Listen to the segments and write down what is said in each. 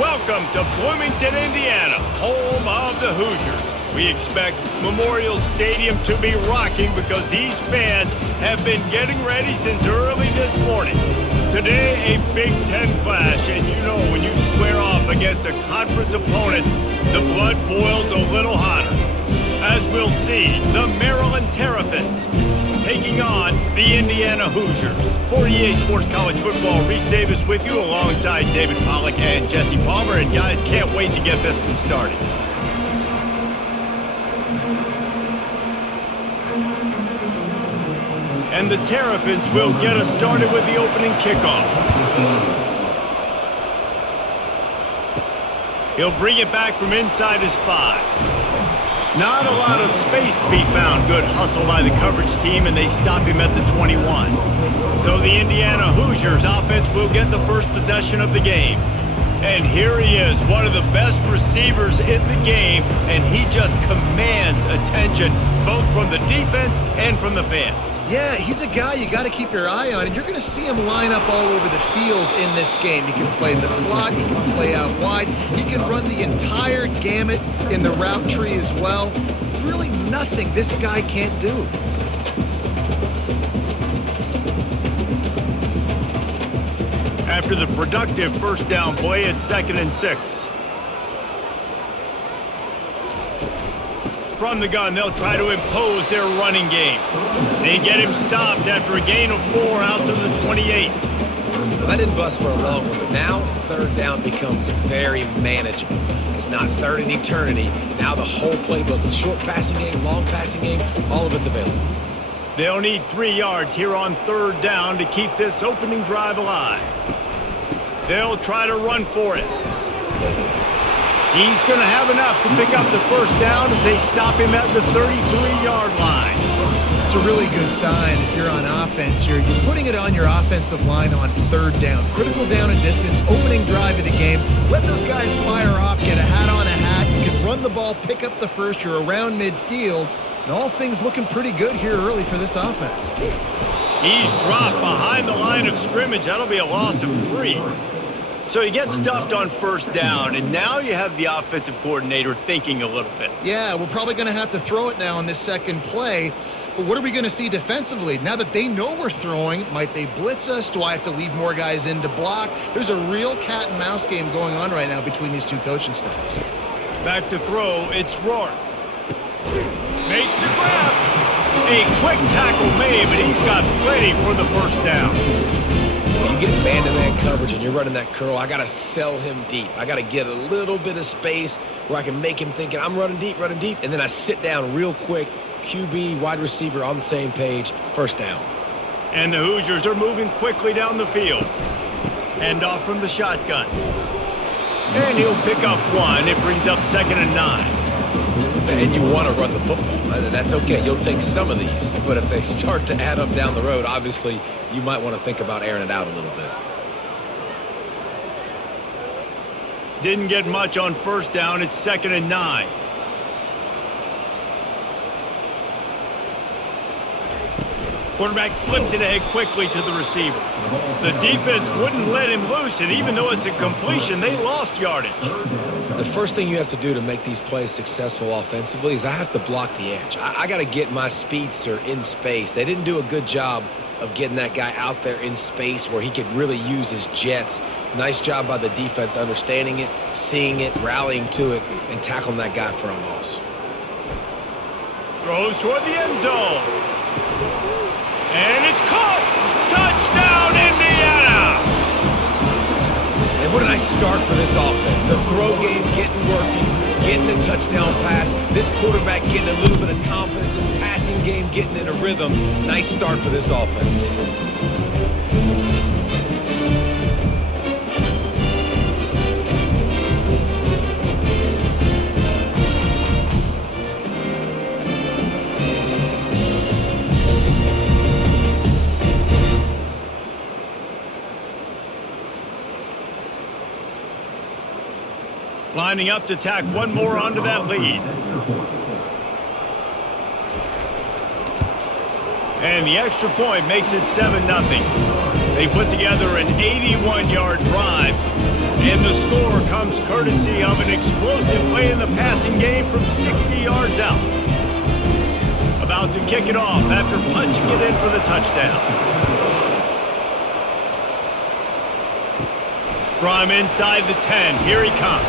Welcome to Bloomington, Indiana, home of the Hoosiers. We expect Memorial Stadium to be rocking because these fans have been getting ready since early this morning. Today, a Big Ten clash, and you know when you square off against a conference opponent, the blood boils a little hotter. As we'll see, the Maryland Terrapins taking on the Indiana Hoosiers. For EA Sports College Football, Reese Davis with you alongside David Pollack and Jesse Palmer. And guys, can't wait to get this one started. And the Terrapins will get us started with the opening kickoff. He'll bring it back from inside his 5. Not a lot of space to be found. Good hustle by the coverage team, and they stop him at the 21. So the Indiana Hoosiers offense will get the first possession of the game. And here he is, one of the best receivers in the game, and he just commands attention both from the defense and from the fans. Yeah, he's a guy you got to keep your eye on, and you're going to see him line up all over the field in this game. He can play in the slot, he can play out wide, he can run the entire gamut in the route tree as well. Really nothing this guy can't do. After the productive first down play, it's 2nd and 6. From the gun, they'll try to impose their running game. They get him stopped after a gain of 4 out to the 28. Well, that didn't bust for a long one, but now 3rd down becomes very manageable. It's not third in eternity. Now the whole playbook, the short passing game, long passing game, all of it's available. They'll need 3 yards here on 3rd down to keep this opening drive alive. They'll try to run for it. He's going to have enough to pick up the first down as they stop him at the 33-yard line. It's a really good sign if you're on offense. You're putting it on your offensive line on 3rd down. Critical down and distance, opening drive of the game. Let those guys fire off, get a hat on a hat. You can run the ball, pick up the first. You're around midfield. And all things looking pretty good here early for this offense. He's dropped behind the line of scrimmage. That'll be a loss of 3. So you get stuffed on 1st down, and now you have the offensive coordinator thinking a little bit. Yeah, we're probably going to have to throw it now on this second play. But what are we going to see defensively? Now that they know we're throwing, might they blitz us? Do I have to leave more guys in to block? There's a real cat and mouse game going on right now between these two coaching staffs. Back to throw, it's Rourke. Makes the grab. A quick tackle made, but he's got plenty for the first down. When you get man-to-man coverage and you're running that curl, I got to sell him deep. I got to get a little bit of space where I can make him thinking I'm running deep, and then I sit down real quick. QB, wide receiver on the same page, 1st down. And the Hoosiers are moving quickly down the field. Hand off from the shotgun. And he'll pick up 1. It brings up 2nd and 9. And you want to run the football. That's okay. You'll take some of these. But if they start to add up down the road, obviously you might want to think about airing it out a little bit. Didn't get much on 1st down. It's 2nd and 9. Quarterback flips it ahead quickly to the receiver. The defense wouldn't let him loose, and even though it's a completion, they lost yardage. The first thing you have to do to make these plays successful offensively is I have to block the edge. I got to get my speedster in space. They didn't do a good job of getting that guy out there in space where he could really use his jets. Nice job by the defense understanding it, seeing it, rallying to it, and tackling that guy for a loss. Throws toward the end zone. And it's caught! Touchdown, Indiana! And what a nice start for this offense. The throw game getting working, getting the touchdown pass. This quarterback getting a little bit of confidence. This passing game getting in a rhythm. Nice start for this offense. Lining up to tack 1 more onto that lead. And the extra point makes it 7-0. They put together an 81-yard drive, and the score comes courtesy of an explosive play in the passing game from 60 yards out. About to kick it off after punching it in for the touchdown. From inside the 10, here he comes.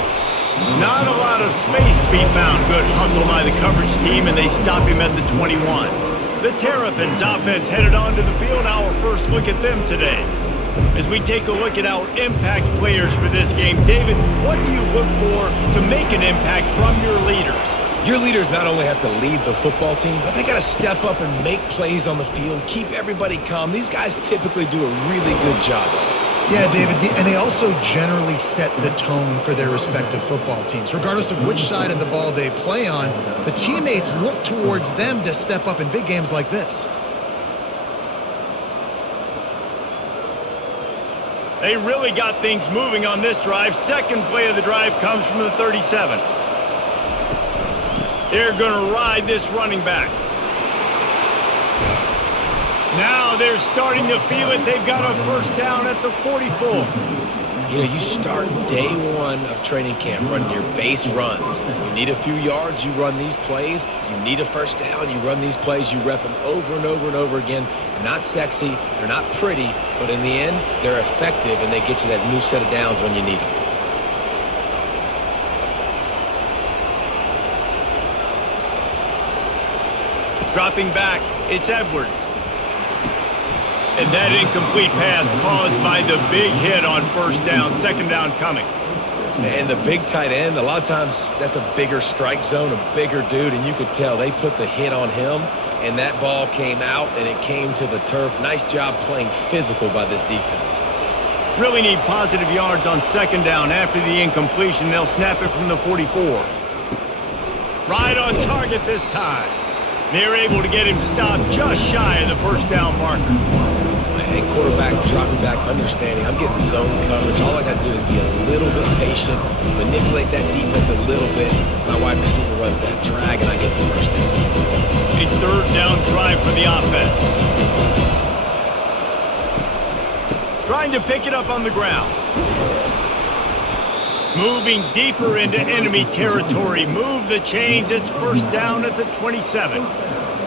Not a lot of space to be found. Good hustle by the coverage team, and they stop him at the 21. The Terrapins offense headed onto the field. Our first look at them today. As we take a look at our impact players for this game, David, what do you look for to make an impact from your leaders? Your leaders not only have to lead the football team, but they got to step up and make plays on the field, keep everybody calm. These guys typically do a really good job of it. Yeah, David, and they also generally set the tone for their respective football teams. Regardless of which side of the ball they play on, the teammates look towards them to step up in big games like this. They really got things moving on this drive. Second play of the drive comes from the 37. They're going to ride this running back. Now they're starting to feel it. They've got a first down at the 44. You know, you start day one of training camp running your base runs. You need a few yards, you run these plays. You need a first down, you run these plays. You rep them over and over and over again. They're not sexy, they're not pretty, but in the end, they're effective, and they get you that new set of downs when you need them. Dropping back, it's Edwards. And that incomplete pass caused by the big hit on first down. Second down coming. And the big tight end, a lot of times that's a bigger strike zone, a bigger dude, and you could tell they put the hit on him, and that ball came out, and it came to the turf. Nice job playing physical by this defense. Really need positive yards on second down. After the incompletion, they'll snap it from the 44. Right on target this time. They're able to get him stopped just shy of the first down marker. And quarterback dropping back, understanding I'm getting zone coverage. All I got to do is be a little bit patient, manipulate that defense a little bit. My wide receiver runs that drag, and I get the first down. A third down drive for the offense. Trying to pick it up on the ground. Moving deeper into enemy territory. Move the chains. It's first down at the 27.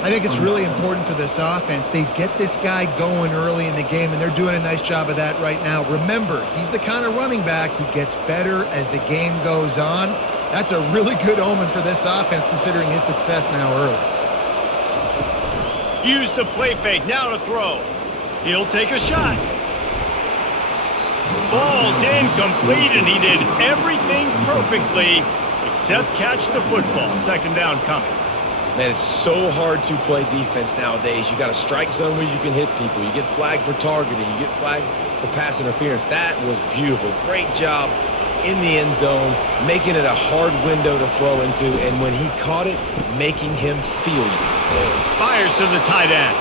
I think it's really important for this offense. They get this guy going early in the game, and they're doing a nice job of that right now. Remember, he's the kind of running back who gets better as the game goes on. That's a really good omen for this offense, considering his success now early. Use the play fake. Now to throw. He'll take a shot. Falls incomplete, and he did everything perfectly except catch the football. Second down coming. Man, it's so hard to play defense nowadays. You got a strike zone where you can hit people. You get flagged for targeting. You get flagged for pass interference. That was beautiful. Great job in the end zone, making it a hard window to throw into, and when he caught it, making him feel you. Fires to the tight end,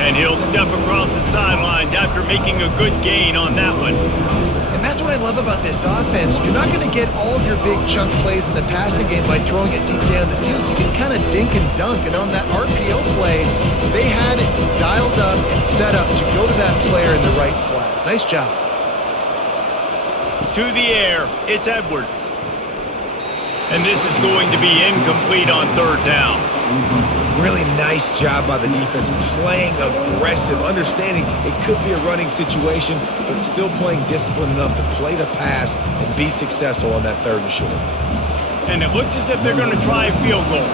and he'll step across the sidelines after making a good gain on that one. And that's what I love about this offense. You're not going to get all of your big chunk plays in the passing game by throwing it deep down the field. You can kind of dink and dunk, and on that RPO play, they had it dialed up and set up to go to that player in the right flat. Nice job. To the air, it's Edwards. And this is going to be incomplete on third down. Really nice job by the defense, playing aggressive, understanding it could be a running situation, but still playing disciplined enough to play the pass and be successful on that third and short. And it looks as if they're going to try a field goal.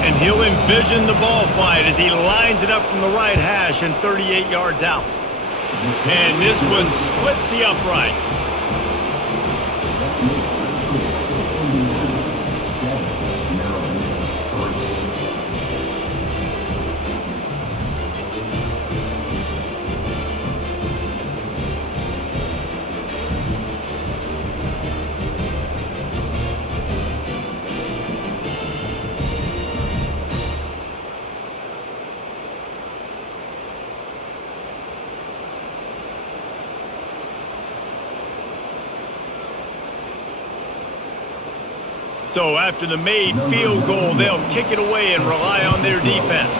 And he'll envision the ball flight as he lines it up from the right hash and 38 yards out. And this one splits the uprights. So after the made field goal, they'll kick it away and rely on their defense.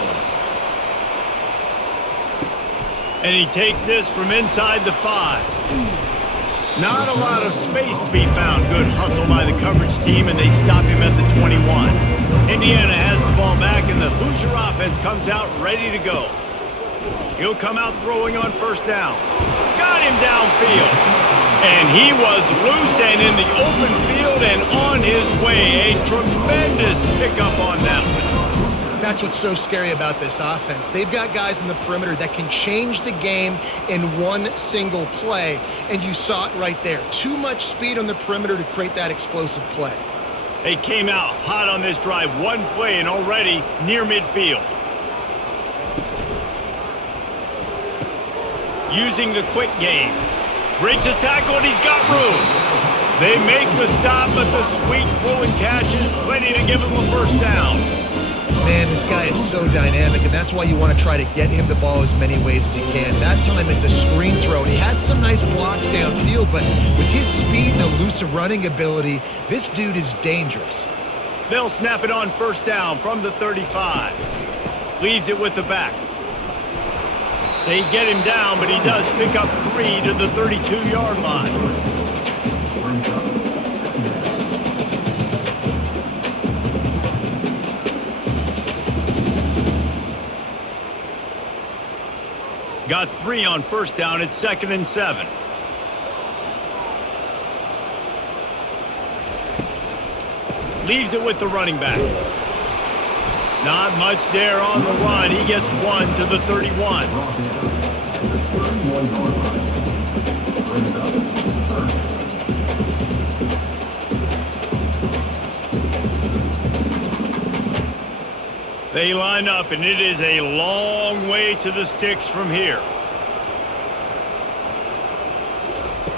And he takes this from inside the 5. Not a lot of space to be found. Good hustle by the coverage team, and they stop him at the 21. Indiana has the ball back, and the Hoosier offense comes out ready to go. He'll come out throwing on first down. Got him downfield. And he was loose and in the open field and on his way. A tremendous pickup on that one. That's what's so scary about this offense. They've got guys in the perimeter that can change the game in one single play, and you saw it right there. Too much speed on the perimeter to create that explosive play. They came out hot on this drive. One play and already near midfield. Using the quick game. Breaks a tackle and he's got room. They make the stop, but the sweet throw and catch is plenty to give him a first down. Man, this guy is so dynamic, and that's why you want to try to get him the ball as many ways as you can. That time it's a screen throw, and he had some nice blocks downfield, but with his speed and elusive running ability, this dude is dangerous. They'll snap it on first down from the 35. Leaves it with the back. They get him down, but he does pick up 3 to the 32-yard line. Got 3 on first down. It's 2nd and 7. Leaves it with the running back. Not much there on the run. He gets 1 to the 31. They line up, and it is a long way to the sticks from here.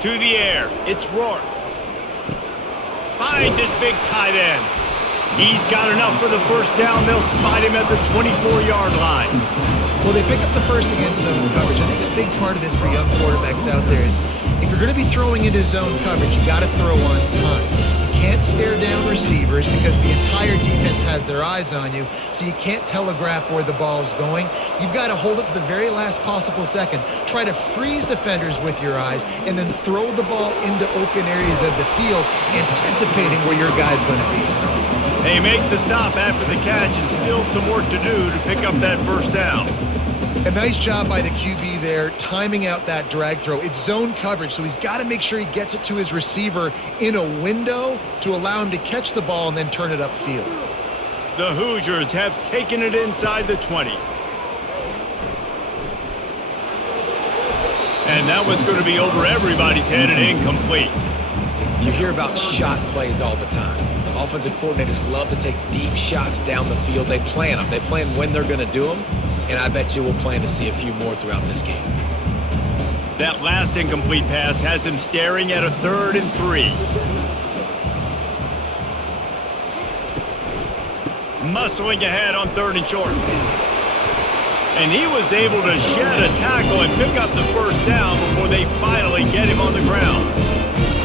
To the air. It's Rourke. Finds his big tight end. He's got enough for the first down. They'll spot him at the 24-yard line. Well, they pick up the first against zone coverage. I think a big part of this for young quarterbacks out there is if you're going to be throwing into zone coverage, you got to throw on time. You can't stare down receivers because the entire defense has their eyes on you, so you can't telegraph where the ball's going. You've got to hold it to the very last possible second. Try to freeze defenders with your eyes and then throw the ball into open areas of the field, anticipating where your guy's going to be. They make the stop after the catch and still some work to do to pick up that first down. A nice job by the QB there, timing out that drag throw. It's zone coverage, so he's got to make sure he gets it to his receiver in a window to allow him to catch the ball and then turn it upfield. The Hoosiers have taken it inside the 20. And that one's going to be over everybody's head and incomplete. You hear about shot plays all the time. Offensive coordinators love to take deep shots down the field. They plan them. They plan when they're going to do them, and I bet you we'll plan to see a few more throughout this game. That last incomplete pass has him staring at a 3rd and 3. Muscling ahead on 3rd and short. And he was able to shed a tackle and pick up the first down before they finally get him on the ground.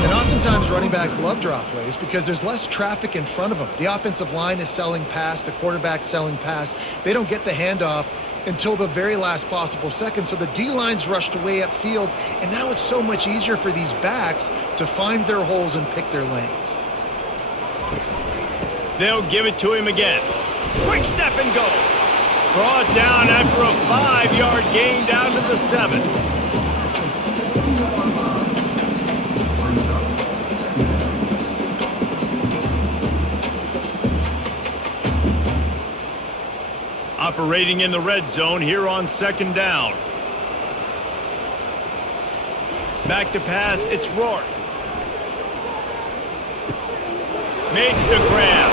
And oftentimes running backs love drop plays because there's less traffic in front of them. The offensive line is selling pass, the quarterback's selling pass. They don't get the handoff until the very last possible second, so the D-line's rushed away upfield, and now it's so much easier for these backs to find their holes and pick their lanes. They'll give it to him again. Quick step and go. Brought down after a 5-yard gain down to the 7. Operating in the red zone here on 2nd down. Back to pass, it's Rourke. Makes the grab.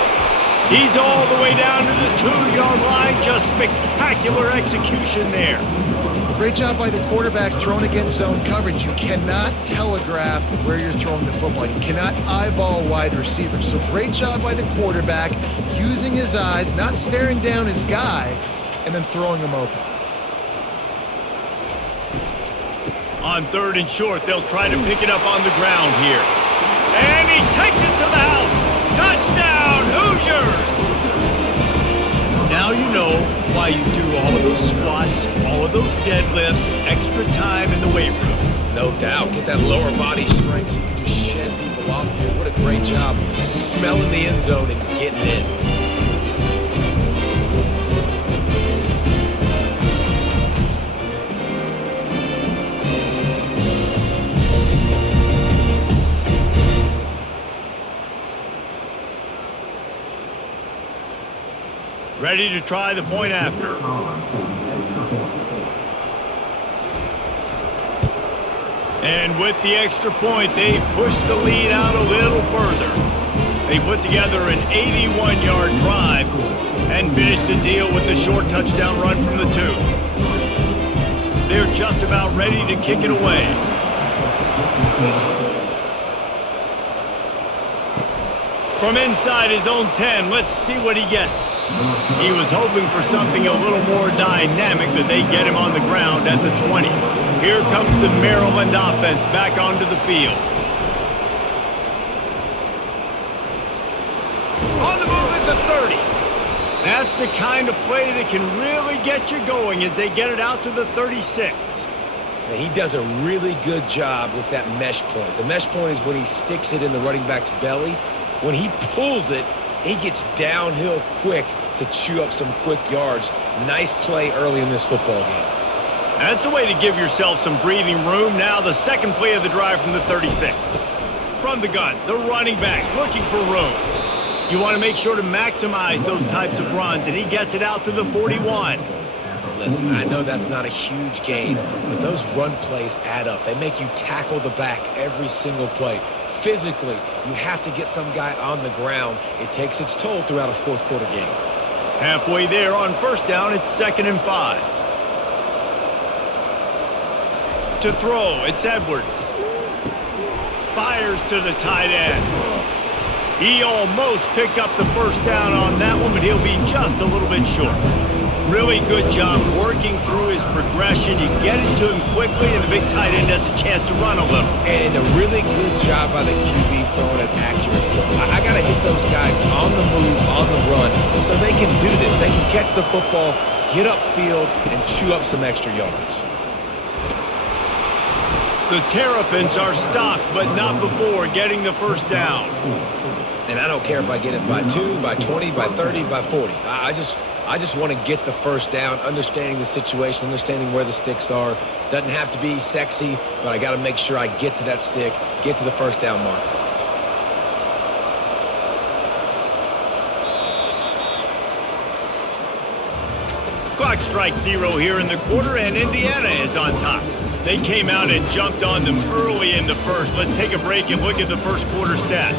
He's all the way down to the 2-yard line. Just spectacular execution there. Great job by the quarterback throwing against zone coverage. You cannot telegraph where you're throwing the football. You cannot eyeball wide receivers. So great job by the quarterback using his eyes, not staring down his guy, and then throwing him open. On 3rd and short, they'll try to pick it up on the ground here. And he takes it to the house. Touchdown, Hoosiers! Now you know why you do all of those squats, all of those deadlifts, extra time in the weight room. No doubt. Get that lower body strength so you can just shed people off here. What a great job smelling the end zone and getting in. Ready to try the point after. And with the extra point, they push the lead out a little further. They put together an 81-yard drive and finish the deal with the short touchdown run from the 2. They're just about ready to kick it away. From inside his own 10, let's see what he gets. He was hoping for something a little more dynamic, but they get him on the ground at the 20. Here comes the Maryland offense back onto the field. On the move at the 30. That's the kind of play that can really get you going as they get it out to the 36. Now, he does a really good job with that mesh point. The mesh point is when he sticks it in the running back's belly. When he pulls it, he gets downhill quick to chew up some quick yards. Nice play early in this football game. That's a way to give yourself some breathing room. Now the second play of the drive from the 36. From the gun, the running back looking for room. You want to make sure to maximize those types of runs, and he gets it out to the 41. Listen, I know that's not a huge gain, but those run plays add up. They make you tackle the back every single play. Physically, you have to get some guy on the ground. It takes its toll throughout a fourth quarter game. Halfway there on first down, it's 2nd and 5. To throw, it's Edwards. Fires to the tight end. He almost picked up the first down on that one, but he'll be just a little bit short. Really good job working through his progression. You get it to him quickly, and the big tight end has a chance to run a little. And a really good job by the QB throwing an accurate throw. I got to hit those guys on the move, on the run, so they can do this. They can catch the football, get upfield, and chew up some extra yards. The Terrapins are stopped, but not before getting the first down. And I don't care if I get it by 2, by 20, by 30, by 40. I just want to get the first down, understanding the situation, understanding where the sticks are. Doesn't have to be sexy, but I got to make sure I get to that stick, get to the first down mark. Clock strikes 0 here in the quarter, and Indiana is on top. They came out and jumped on them early in the first. Let's take a break and look at the first quarter stats.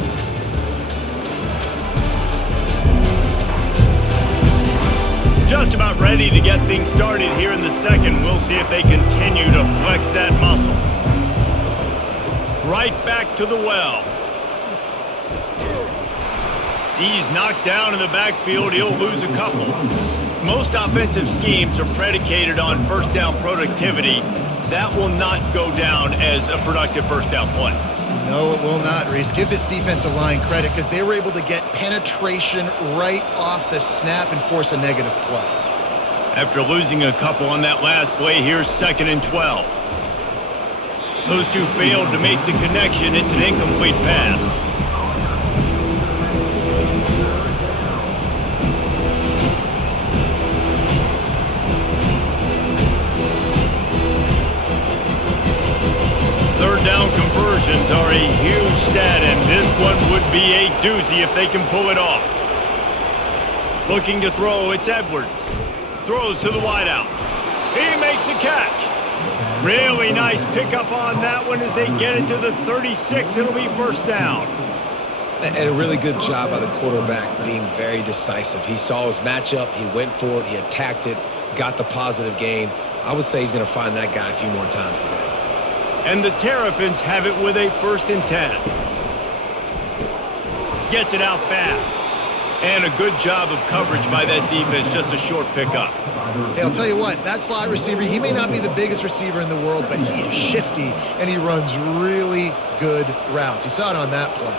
Just about ready to get things started here in the second. We'll see if they continue to flex that muscle. Right back to the well. He's knocked down in the backfield. He'll lose a couple. Most offensive schemes are predicated on first down productivity. That will not go down as a productive first down play. No, it will not, Reese. Give this defensive line credit because they were able to get penetration right off the snap and force a negative play. After losing a couple on that last play, here's 2nd and 12. Those two failed to make the connection. It's an incomplete pass. Third down conversions are a huge stat, and this one would be a doozy if they can pull it off. Looking to throw, it's Edwards. Throws to the wideout. He makes the catch. Really nice pickup on that one as they get it to the 36. It'll be first down. And a really good job by the quarterback being very decisive. He saw his matchup, he went for it, he attacked it, got the positive gain. I would say he's going to find that guy a few more times today. And the Terrapins have it with a 1st and 10. Gets it out fast. And a good job of coverage by that defense, just a short pickup. Hey, I'll tell you what, that slot receiver, he may not be the biggest receiver in the world, but he is shifty, and he runs really good routes. You saw it on that play.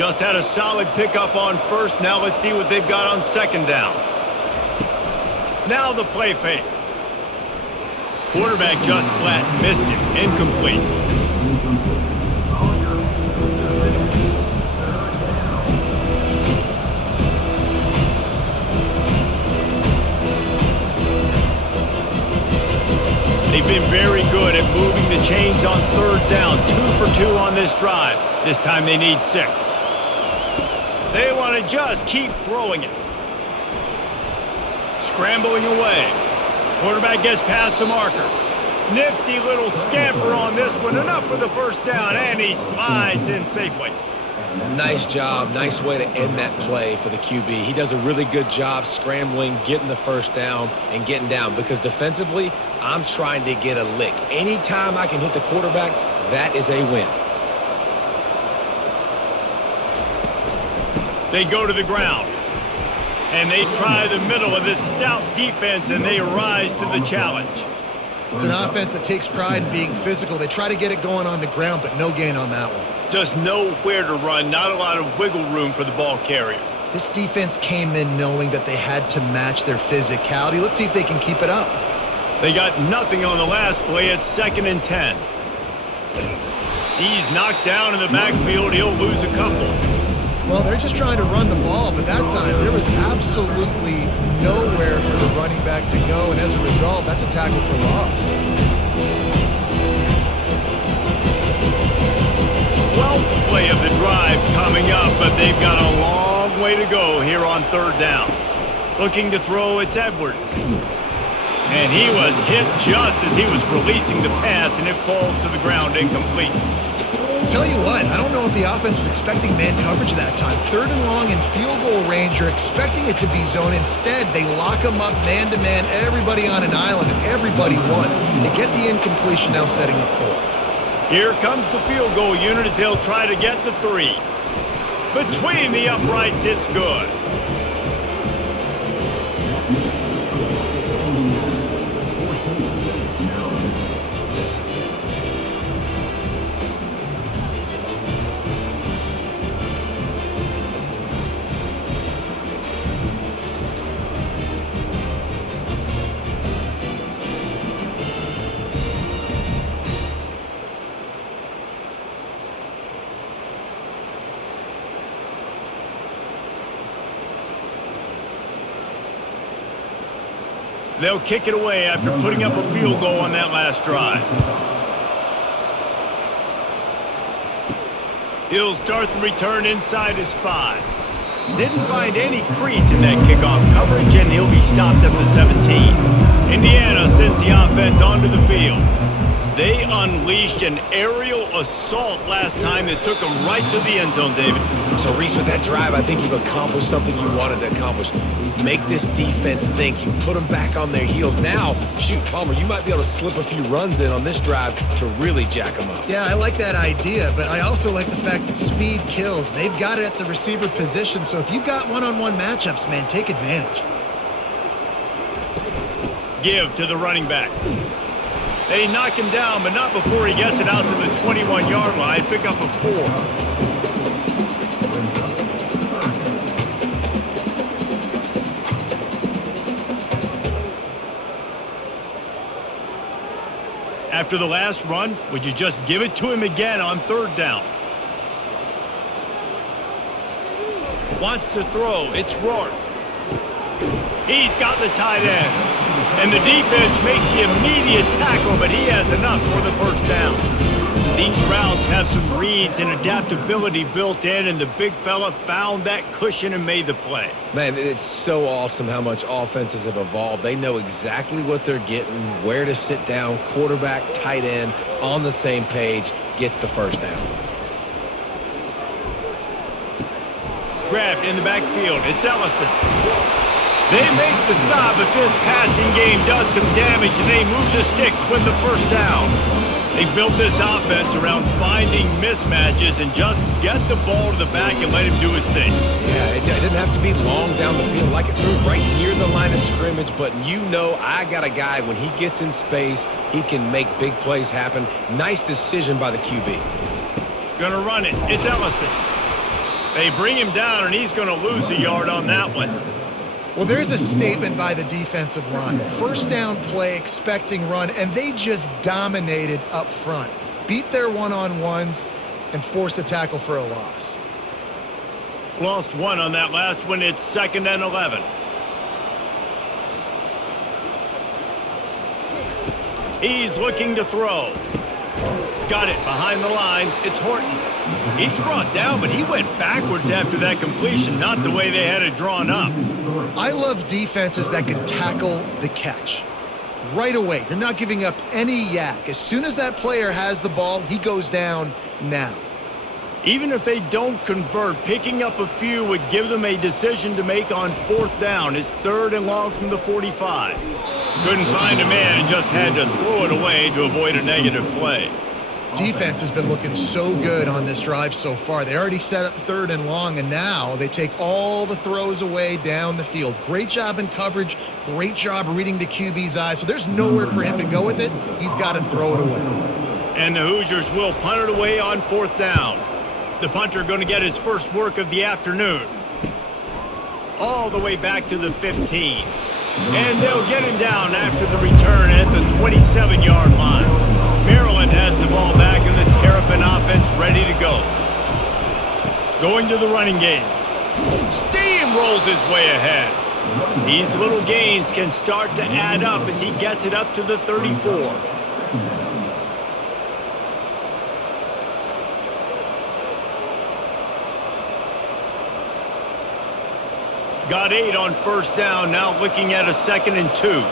Just had a solid pickup on first. Now let's see what they've got on second down. Now the play fake. Quarterback just flat missed him. Incomplete. They've been very good at moving the chains on third down. 2 for 2 on this drive. This time they need 6. They want to just keep throwing it. Scrambling away. Quarterback gets past the marker. Nifty little scamper on this one. Enough for the first down, and he slides in safely. Nice job. Nice way to end that play for the QB. He does a really good job scrambling, getting the first down, and getting down. Because defensively, I'm trying to get a lick. Anytime I can hit the quarterback, that is a win. They go to the ground. And they try the middle of this stout defense, and they rise to the challenge. It's an offense that takes pride in being physical. They try to get it going on the ground, but no gain on that one. Just nowhere to run, not a lot of wiggle room for the ball carrier. This defense came in knowing that they had to match their physicality. Let's see if they can keep it up. They got nothing on the last play. It's 2nd and 10. He's knocked down in the backfield. He'll lose a couple. Well, they're just trying to run the ball, but that time there was absolutely nowhere for the running back to go, and as a result, that's a tackle for loss. 12th play of the drive coming up, but they've got a long way to go here on third down. Looking to throw, it's Edwards. And he was hit just as he was releasing the pass, and it falls to the ground incomplete. Tell you what, I don't know if the offense was expecting man coverage that time. 3rd and long in field goal range, you're expecting it to be zone. Instead, they lock them up man-to-man, everybody on an island, and everybody won. They get the incompletion, now setting up 4th. Here comes the field goal unit as they'll try to get the 3. Between the uprights, it's good. They'll kick it away after putting up a field goal on that last drive. He'll start the return inside his 5. Didn't find any crease in that kickoff coverage, and he'll be stopped at the 17. Indiana sends the offense onto the field. They unleashed an aerial assault last time that took them right to the end zone, David. So, Reese, with that drive, I think you've accomplished something you wanted to accomplish. Make this defense think. You put them back on their heels. Now, shoot, Palmer, you might be able to slip a few runs in on this drive to really jack them up. Yeah, I like that idea, but I also like the fact that speed kills. They've got it at the receiver position, so if you've got one-on-one matchups, man, take advantage. Give to the running back. They knock him down, but not before he gets it out to the 21-yard line. Pick up a 4. After the last run, would you just give it to him again on third down? Wants to throw. It's Rourke. He's got the tight end. And the defense makes the immediate tackle, but he has enough for the first down. These routes have some reads and adaptability built in, and the big fella found that cushion and made the play. Man, it's so awesome how much offenses have evolved. They know exactly what they're getting, where to sit down, quarterback, tight end, on the same page, gets the first down. Grabbed in the backfield. It's Ellison. They make the stop, but this passing game does some damage, and they move the sticks with the first down. They built this offense around finding mismatches and just get the ball to the back and let him do his thing. Yeah, it didn't have to be long down the field. Like it threw right near the line of scrimmage, but you know I got a guy, when he gets in space, he can make big plays happen. Nice decision by the QB. Gonna run it. It's Ellison. They bring him down, and he's going to lose a yard on that one. Well, there's a statement by the defensive line. First down play, expecting run, and they just dominated up front. Beat their one-on-ones and forced a tackle for a loss. Lost one on that last one. It's 2nd and 11. He's looking to throw. Got it behind the line. It's Horton. He's brought down, but he went backwards after that completion, not the way they had it drawn up. I love defenses that can tackle the catch. Right away, you're not giving up any yak. As soon as that player has the ball, he goes down now. Even if they don't convert, picking up a few would give them a decision to make on 4th down. It's 3rd and long from the 45. Couldn't find a man and just had to throw it away to avoid a negative play. Defense has been looking so good on this drive so far. They already set up 3rd and long, and now they take all the throws away down the field. Great job in coverage. Great job reading the QB's eyes. So there's nowhere for him to go with it. He's got to throw it away. And the Hoosiers will punt it away on 4th down. The punter going to get his first work of the afternoon. All the way back to the 15. And they'll get him down after the return at the 27-yard line. Maryland has the ball back and the Terrapin offense ready to go. Going to the running game. Steamrolls his way ahead. These little gains can start to add up as he gets it up to the 34. Got 8 on 1st down, now looking at a 2nd and 2.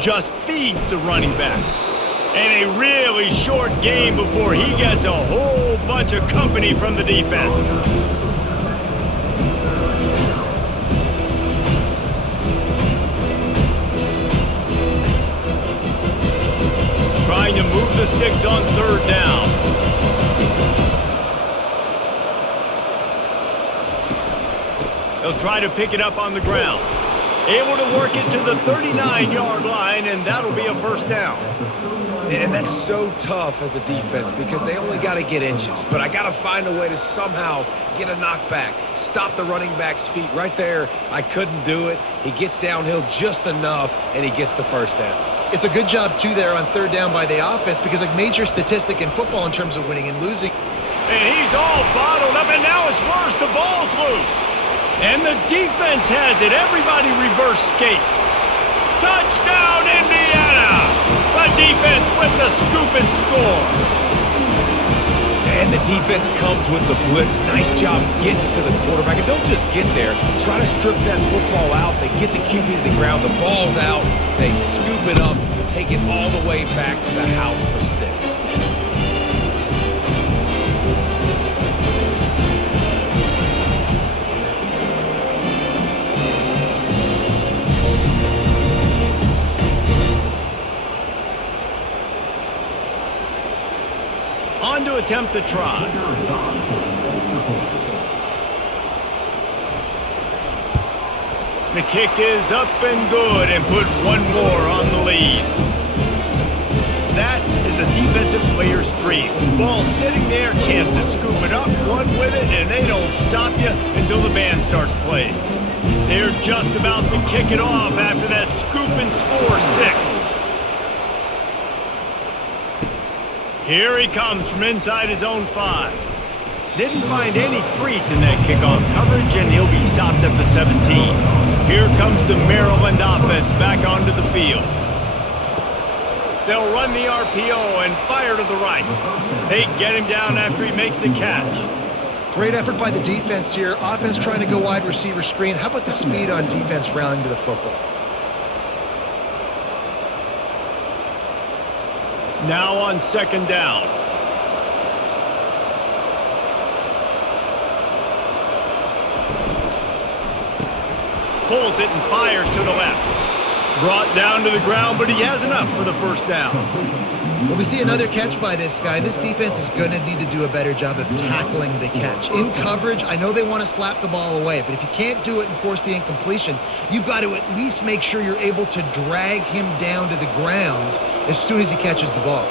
Just feeds the running back. And a really short game before he gets a whole bunch of company from the defense. Trying to move the sticks on 3rd down. They'll try to pick it up on the ground. Able to work it to the 39-yard line, and that'll be a 1st down. And that's so tough as a defense because they only got to get inches. But I got to find a way to somehow get a knockback, stop the running back's feet. Right there, I couldn't do it. He gets downhill just enough, and he gets the 1st down. It's a good job, too, there on 3rd down by the offense because a major statistic in football in terms of winning and losing. And he's all bottled up, and now it's worse. The ball's loose. And the defense has it. Everybody reverse skate. Touchdown, Indiana! The defense with the scoop and score. And the defense comes with the blitz. Nice job getting to the quarterback. And don't just get there. Try to strip that football out. They get the QB to the ground. The ball's out. They scoop it up, take it all the way back to the house for 6. On to attempt the try. The kick is up and good and put one more on the lead. That is a defensive player's dream. Ball sitting there, chance to scoop it up, run with it, and they don't stop you until the band starts playing. They're just about to kick it off after that scoop and score 6. Here he comes from inside his own 5. Didn't find any crease in that kickoff coverage, and he'll be stopped at the 17. Here comes the Maryland offense back onto the field. They'll run the RPO and fire to the right. They get him down after he makes the catch. Great effort by the defense here. Offense trying to go wide receiver screen. How about the speed on defense rallying to the football? Now on 2nd down. Pulls it and fires to the left. Brought down to the ground, but he has enough for the 1st down. Well, we see another catch by this guy. This defense is going to need to do a better job of tackling the catch. In coverage, I know they want to slap the ball away, but if you can't do it and force the incompletion, you've got to at least make sure you're able to drag him down to the ground as soon as he catches the ball.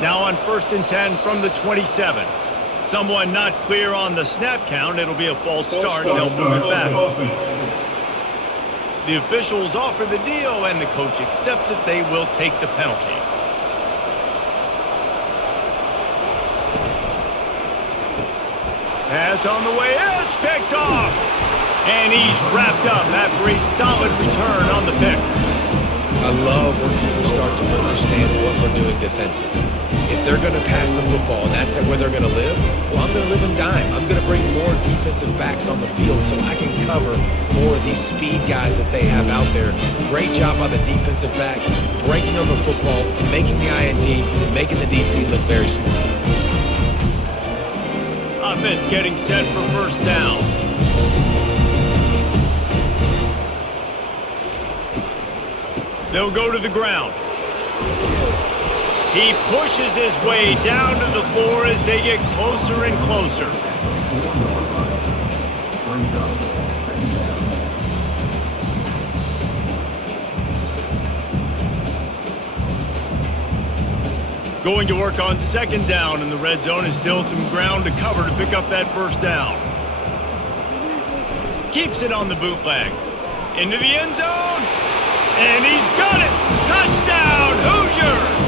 Now on 1st and 10 from the 27. Someone not clear on the snap count. It'll be a false start, and they'll move it back. The officials offer the deal, and the coach accepts it. They will take the penalty. Pass on the way. It's picked off. And he's wrapped up after a solid return on the pick. I love when people start to understand what we're doing defensively. If they're going to pass the football and that's where they're going to live, well, I'm going to live in dime. I'm going to bring more defensive backs on the field so I can cover more of these speed guys that they have out there. Great job by the defensive back, breaking on the football, making the INT, making the DC look very smart. Offense getting set for 1st down. They'll go to the ground. He pushes his way down to the floor as they get closer and closer. Going to work on 2nd down in the red zone, is still some ground to cover to pick up that 1st down. Keeps it on the bootleg. Into the end zone. And he's got it! Touchdown, Hoosiers!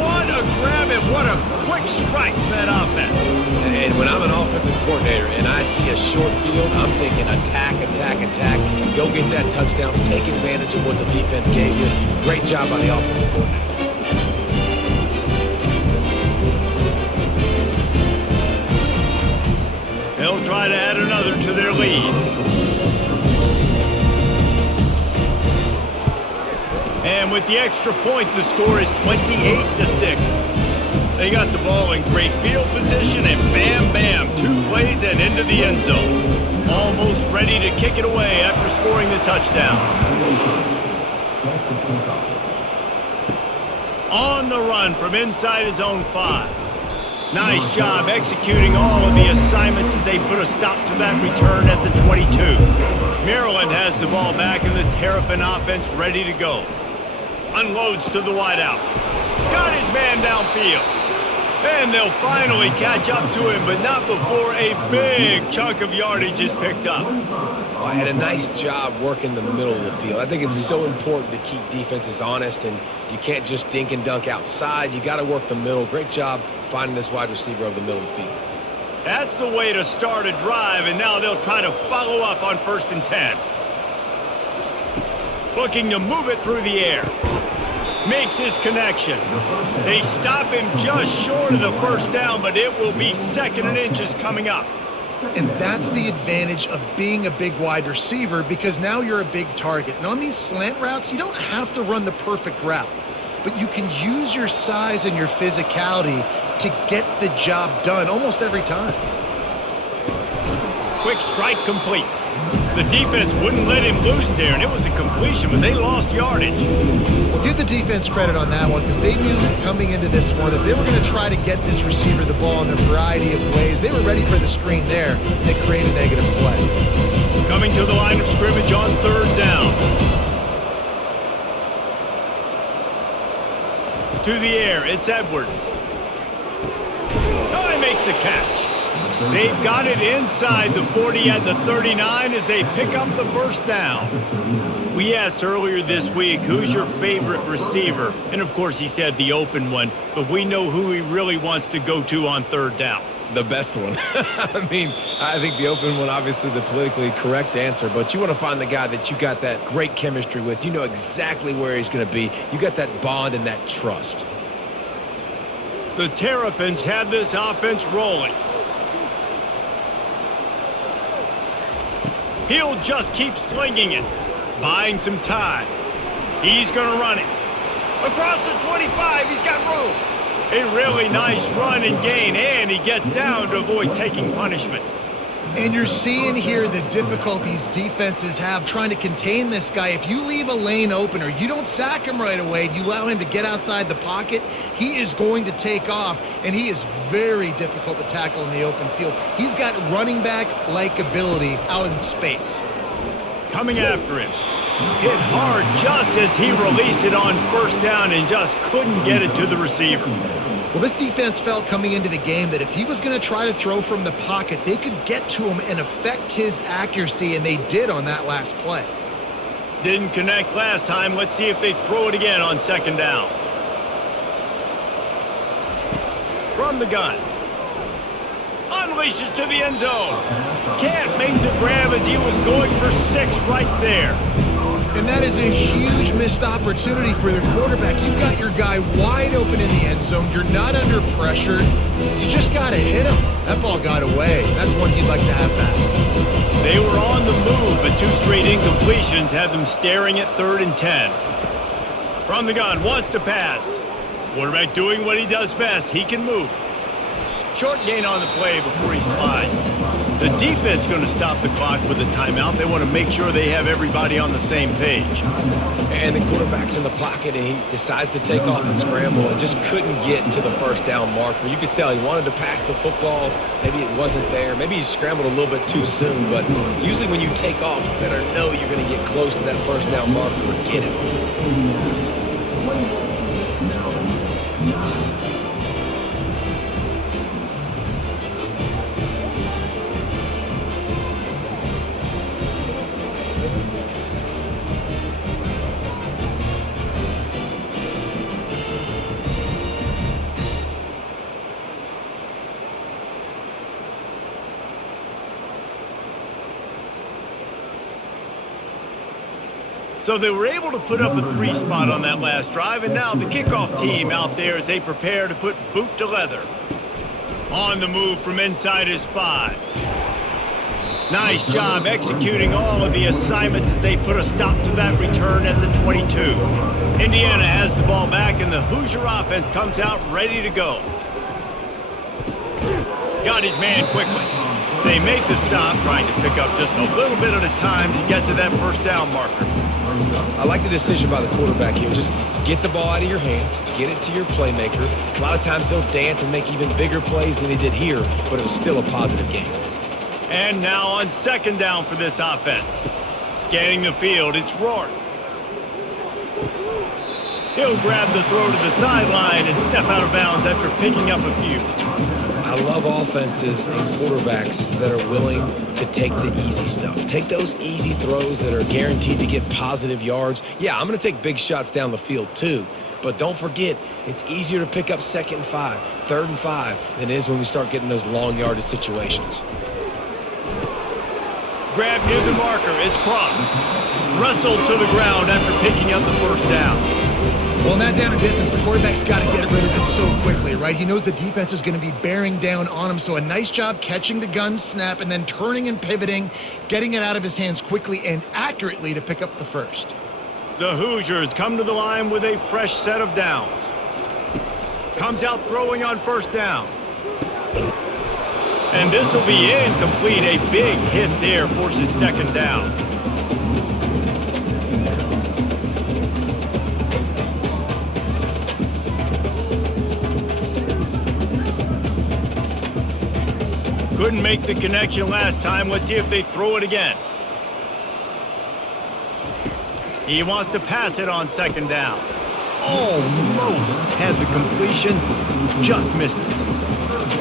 What a grab and what a quick strike from that offense. And when I'm an offensive coordinator and I see a short field, I'm thinking attack, attack, attack. Go get that touchdown. Take advantage of what the defense gave you. Great job by the offensive coordinator. They'll try to add another to their lead. And with the extra point, the score is 28-6. They got the ball in great field position, and bam, bam, 2 plays and into the end zone. Almost ready to kick it away after scoring the touchdown. On the run from inside his own 5. Nice job executing all of the assignments as they put a stop to that return at the 22. Maryland has the ball back and the Terrapin offense ready to go. Unloads to the wideout. Got his man downfield. And they'll finally catch up to him, but not before a big chunk of yardage is picked up. Well, I had a nice job working the middle of the field. I think it's so important to keep defenses honest, and you can't just dink and dunk outside. You got to work the middle. Great job finding this wide receiver over the middle of the field. That's the way to start a drive, and now they'll try to follow up on 1st and 10. Looking to move it through the air. Makes his connection. They stop him just short of the 1st down, but it will be 2nd and inches coming up. And that's the advantage of being a big wide receiver, because now you're a big target. And on these slant routes, you don't have to run the perfect route, but you can use your size and your physicality to get the job done almost every time. Quick strike complete. The defense wouldn't let him loose there, and it was a completion, but they lost yardage. Well, give the defense credit on that one, because they knew coming into this one that they were going to try to get this receiver the ball in a variety of ways. They were ready for the screen there, and they create a negative play. Coming to the line of scrimmage on 3rd down. To the air, it's Edwards. Oh, he makes the catch. They've got it inside the 40 at the 39 as they pick up the 1st down. We asked earlier this week, who's your favorite receiver? And of course he said the open one, but we know who he really wants to go to on 3rd down. The best one. I mean, I think the open one, obviously the politically correct answer, but you want to find the guy that you got that great chemistry with. You know exactly where he's going to be. You got that bond and that trust. The Terrapins have this offense rolling. He'll just keep slinging it, buying some time. He's going to run it. Across the 25, he's got room. A really nice run and gain, and he gets down to avoid taking punishment. And you're seeing here the difficulties defenses have trying to contain this guy. If you leave a lane open or you don't sack him right away, you allow him to get outside the pocket, he is going to take off, and he is very difficult to tackle in the open field. He's got running back-like ability out in space. Coming after him. Hit hard just as he released it on first down and just couldn't get it to the receiver. Well, this defense felt coming into the game that if he was going to try to throw from the pocket, they could get to him and affect his accuracy, and they did on that last play. Didn't connect last time. Let's see if they throw it again on second down. From the gun. Unleashes to the end zone. Can't make the grab as he was going for 6 right there. And that is a huge missed opportunity for the quarterback. You've got your guy wide open in the end zone. You're not under pressure. You just got to hit him. That ball got away. That's one he'd like to have back. They were on the move, but 2 straight incompletions had them staring at 3rd and 10. From the gun, wants to pass. Quarterback doing what he does best. He can move. Short gain on the play before he slides. The defense going to stop the clock with a timeout. They want to make sure they have everybody on the same page. And the quarterback's in the pocket, and he decides to take off and scramble and just couldn't get to the first down marker. You could tell he wanted to pass the football. Maybe it wasn't there. Maybe he scrambled a little bit too soon. But usually when you take off, you better know you're going to get close to that first down marker or get it. So they were able to put up a 3 spot on that last drive, and now the kickoff team out there as they prepare to put boot to leather. On the move from inside his 5. Nice job executing all of the assignments as they put a stop to that return at the 22. Indiana has the ball back, and the Hoosier offense comes out ready to go. Got his man quickly. They make the stop, trying to pick up just a little bit at a time to get to that first down marker. I like the decision by the quarterback here. Just get the ball out of your hands, get it to your playmaker. A lot of times he'll dance and make even bigger plays than he did here, but it was still a positive game. And now on second down for this offense. Scanning the field, it's Rourke. He'll grab the throw to the sideline and step out of bounds after picking up a few. I love offenses and quarterbacks that are willing to take the easy stuff. Take those easy throws that are guaranteed to get positive yards. Yeah, I'm going to take big shots down the field too. But don't forget, it's easier to pick up 2nd and 5, 3rd and 5 than it is when we start getting those long yardage situations. Grab near the marker, it's crossed. Wrestled to the ground after picking up the first down. Well, in that down and distance, the quarterback's got to get rid of it so quickly, right? He knows the defense is going to be bearing down on him, so a nice job catching the gun snap and then turning and pivoting, getting it out of his hands quickly and accurately to pick up the first. The Hoosiers come to the line with a fresh set of downs. Comes out throwing on first down. And this will be incomplete. A big hit there forces second down. Couldn't make the connection last time. Let's see if they throw it again. He wants to pass it on second down. Almost had the completion, just missed it.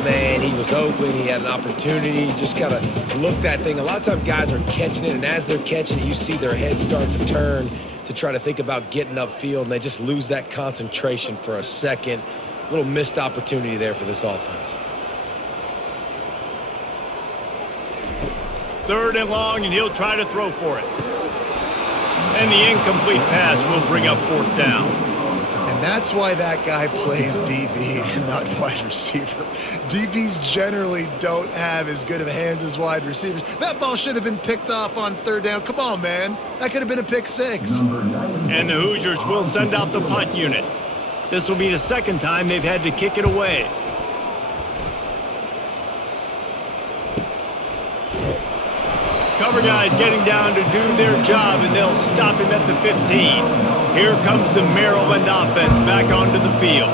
Man, he was open. He had an opportunity. You just got to look that thing. A lot of times guys are catching it, and as they're catching it, you see their head start to turn to try to think about getting upfield, and they just lose that concentration for a second. A little missed opportunity there for this offense. 3rd and long, and he'll try to throw for it. And the incomplete pass will bring up 4th down. And that's why that guy plays DB and not wide receiver. DBs generally don't have as good of hands as wide receivers. That ball should have been picked off on 3rd down. Come on, man. That could have been a pick 6. And the Hoosiers will send out the punt unit. This will be the 2nd time they've had to kick it away. Cover guys getting down to do their job, and they'll stop him at the 15. Here comes the Maryland offense back onto the field.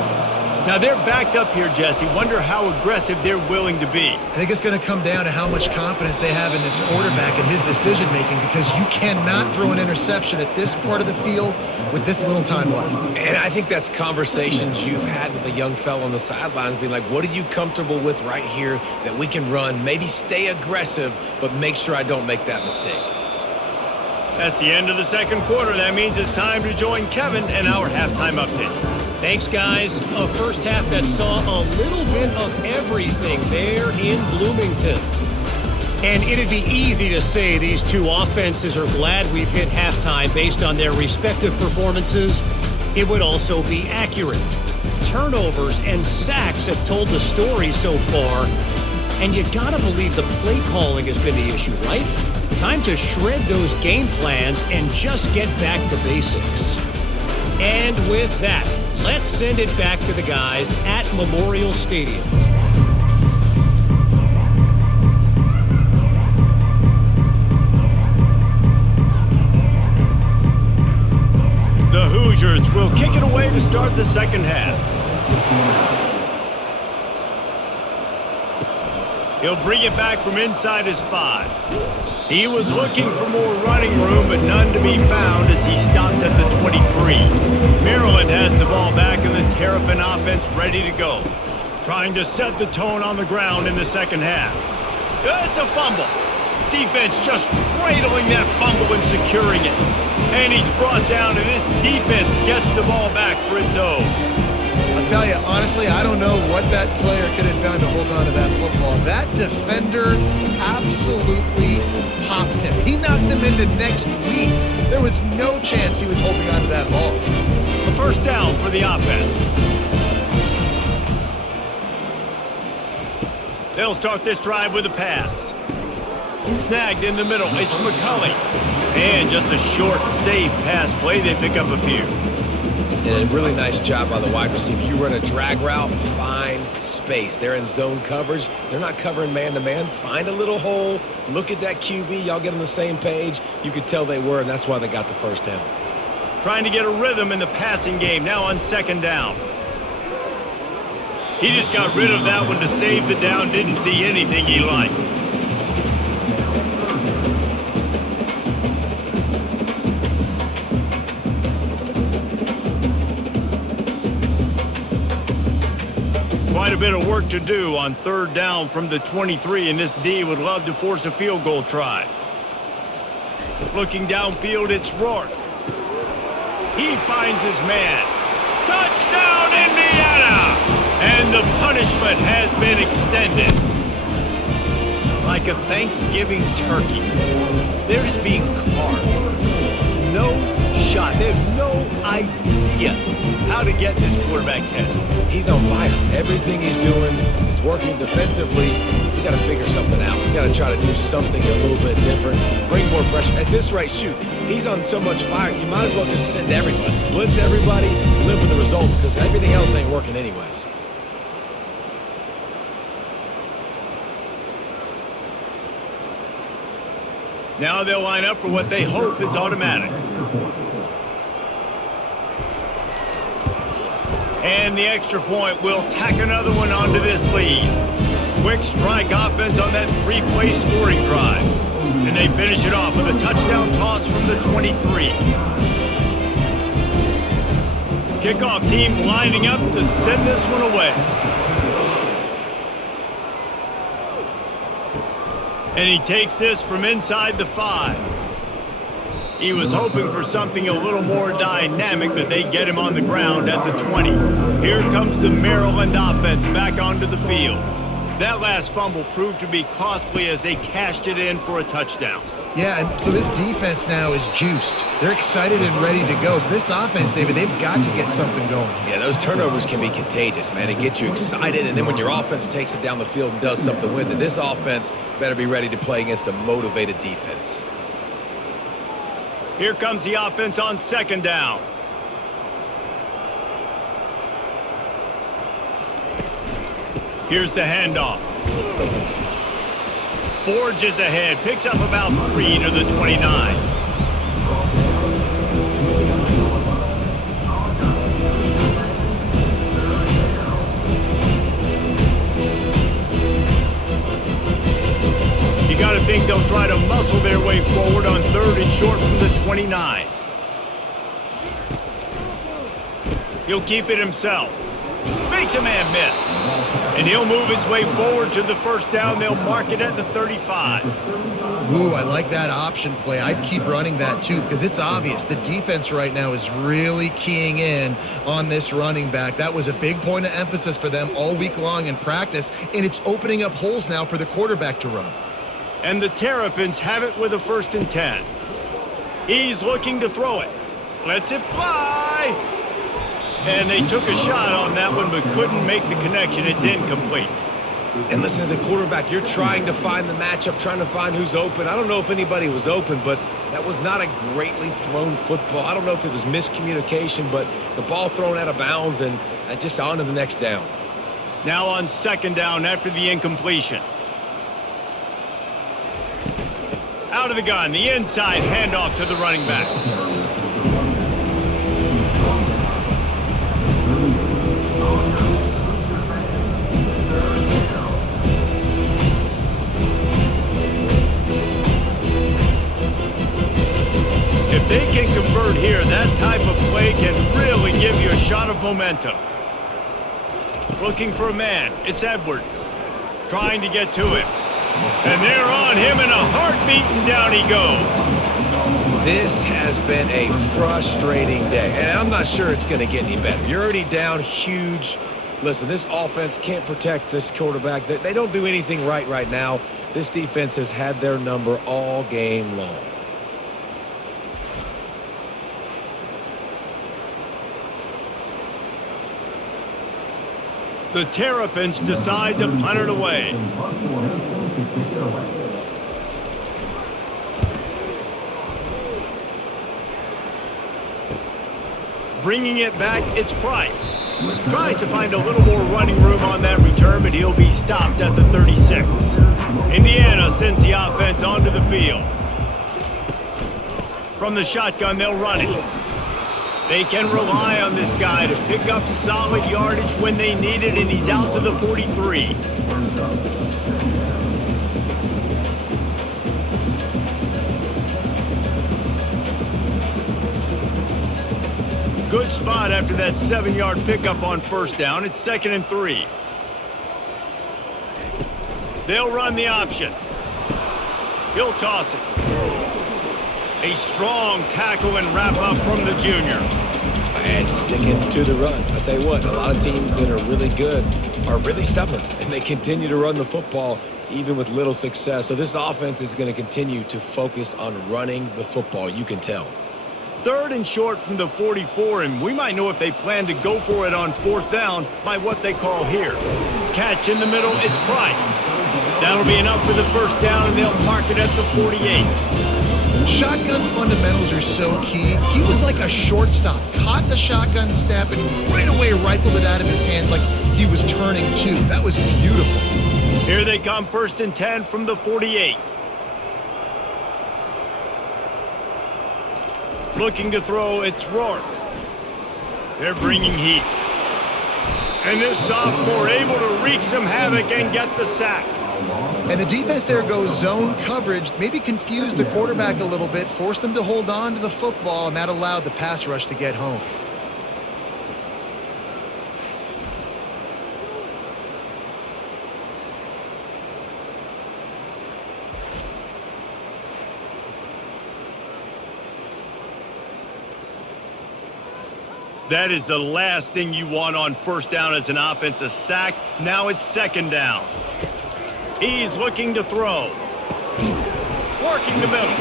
Now they're backed up here, Jesse. Wonder how aggressive they're willing to be. I think it's going to come down to how much confidence they have in this quarterback and his decision-making, because you cannot throw an interception at this part of the field with this little time left. And I think that's conversations you've had with a young fellow on the sidelines, being like, what are you comfortable with right here that we can run? Maybe stay aggressive, but make sure I don't make that mistake. That's the end of the second quarter. That means it's time to join Kevin and our halftime update. Thanks, guys. A first half that saw a little bit of everything there in Bloomington. And it'd be easy to say these two offenses are glad we've hit halftime based on their respective performances. It would also be accurate. Turnovers and sacks have told the story so far. And you gotta believe the play calling has been the issue, right? Time to shred those game plans and just get back to basics. And with that, let's send it back to the guys at Memorial Stadium. The Hoosiers will kick it away to start the second half. He'll bring it back from inside his 5. He was looking for more running room, but none to be found as he stopped at the 23. Maryland has the ball back and the Terrapin offense ready to go. Trying to set the tone on the ground in the second half. It's a fumble. Defense just cradling that fumble and securing it. And he's brought down, and this defense gets the ball back for its own. I'll tell you, honestly, I don't know what that player could have done to hold on to that football. That defender absolutely popped him. He knocked him into next week. There was no chance he was holding on to that ball. A first down for the offense. They'll start this drive with a pass. Snagged in the middle, it's McCulley. And just a short, safe pass play, they pick up a few. And a really nice job by the wide receiver. You run a drag route, find space. They're in zone coverage. They're not covering man-to-man. Find a little hole. Look at that QB. Y'all get on the same page. You could tell they were, and that's why they got the first down. Trying to get a rhythm in the passing game, now on second down. He just got rid of that one to save the down. Didn't see anything he liked. Quite a bit of work to do on third down from the 23, and this D would love to force a field goal try. Looking downfield, it's Rourke. He finds his man. Touchdown, Indiana! And the punishment has been extended. Like a Thanksgiving turkey, they're just being carved. No shot. They have no idea how to get this quarterback's head. He's on fire. Everything he's doing is working defensively. We got to figure something out. We got to try to do something a little bit different. Bring more pressure. At this rate, shoot, he's on so much fire, you might as well just send everybody. Blitz everybody, live with the results, because everything else ain't working anyways. Now they'll line up for what they hope is automatic. And the extra point will tack another one onto this lead. Quick strike offense on that three-play scoring drive. And they finish it off with a touchdown toss from the 23. Kickoff team lining up to send this one away. And he takes this from inside the 5. He was hoping for something a little more dynamic, but they get him on the ground at the 20. Here comes the Maryland offense back onto the field. That last fumble proved to be costly as they cashed it in for a touchdown. Yeah, and so this defense now is juiced. They're excited and ready to go. So this offense, David, they've got to get something going. Yeah, those turnovers can be contagious, man. It gets you excited, and then when your offense takes it down the field and does something with it, this offense better be ready to play against a motivated defense. Here comes the offense on second down. Here's the handoff. Forges ahead, picks up about 3 to the 29. muscle their way forward on 3rd and short from the 29. He'll keep it himself. Makes a man miss. And he'll move his way forward to the first down. They'll mark it at the 35. Ooh, I like that option play. I'd keep running that too because it's obvious the defense right now is really keying in on this running back. That was a big point of emphasis for them all week long in practice, and it's opening up holes now for the quarterback to run. And the Terrapins have it with a 1st and 10. He's looking to throw it. Lets it fly. And they took a shot on that one but couldn't make the connection. It's incomplete. And listen, as a quarterback, you're trying to find the matchup, trying to find who's open. I don't know if anybody was open, but that was not a greatly thrown football. I don't know if it was miscommunication, but the ball thrown out of bounds and just on to the next down. Now on 2nd down after the incompletion. Out of the gun, the inside handoff to the running back. If they can convert here, that type of play can really give you a shot of momentum. Looking for a man. It's Edwards. Trying to get to him. And they're on him in a heartbeat, and down he goes. This has been a frustrating day, and I'm not sure it's going to get any better. You're already down huge. Listen, this offense can't protect this quarterback. They don't do anything right now. This defense has had their number all game long. The Terrapins decide to punt it away. Bringing it back, it's Price. Tries to find a little more running room on that return, but he'll be stopped at the 36. Indiana sends the offense onto the field. From the shotgun, they'll run it. They can rely on this guy to pick up solid yardage when they need it, and he's out to the 43. Good spot after that 7-yard pickup on 1st down. It's 2nd and 3. They'll run the option. He'll toss it. A strong tackle and wrap up from the junior. And sticking to the run. I'll tell you what, a lot of teams that are really good are really stubborn, and they continue to run the football even with little success. So this offense is going to continue to focus on running the football. You can tell. 3rd and short from the 44, and we might know if they plan to go for it on 4th down by what they call here. Catch in the middle, it's Price. That'll be enough for the 1st down, and they'll mark it at the 48. Shotgun fundamentals are so key. He was like a shortstop, caught the shotgun snap and right away rifled it out of his hands like he was turning too. That was beautiful. Here they come, 1st and 10 from the 48. Looking to throw, it's Rourke. They're bringing heat. And this sophomore able to wreak some havoc and get the sack. And the defense there goes zone coverage, maybe confused the quarterback a little bit, forced him to hold on to the football, and that allowed the pass rush to get home. That is the last thing you want on 1st down as an offensive sack. Now it's 2nd down. He's looking to throw. Working the middle.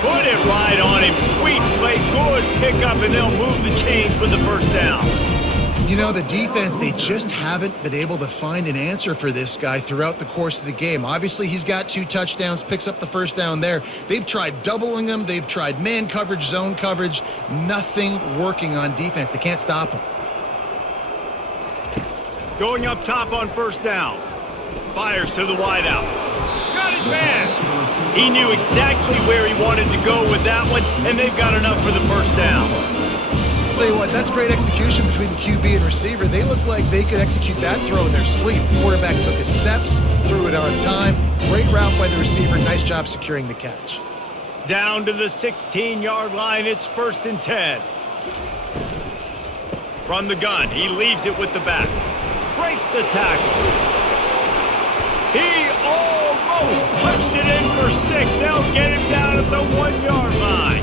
Put it right on him. Sweet play. Good pickup, and they'll move the chains with the 1st down. You know, the defense, they just haven't been able to find an answer for this guy throughout the course of the game. Obviously, he's got 2 touchdowns, picks up the 1st down there. They've tried doubling him. They've tried man coverage, zone coverage. Nothing working on defense. They can't stop him. Going up top on 1st down. Fires to the wideout. Got his man. He knew exactly where he wanted to go with that one, and they've got enough for the 1st down. Tell you what, that's great execution between the QB and receiver. They look like they could execute that throw in their sleep. Quarterback took his steps, threw it on time. Great route by the receiver. Nice job securing the catch. Down to the 16-yard line, it's 1st and 10. From the gun, he leaves it with the back. Breaks the tackle. He almost punched it in for 6. They'll get him down at the 1-yard line.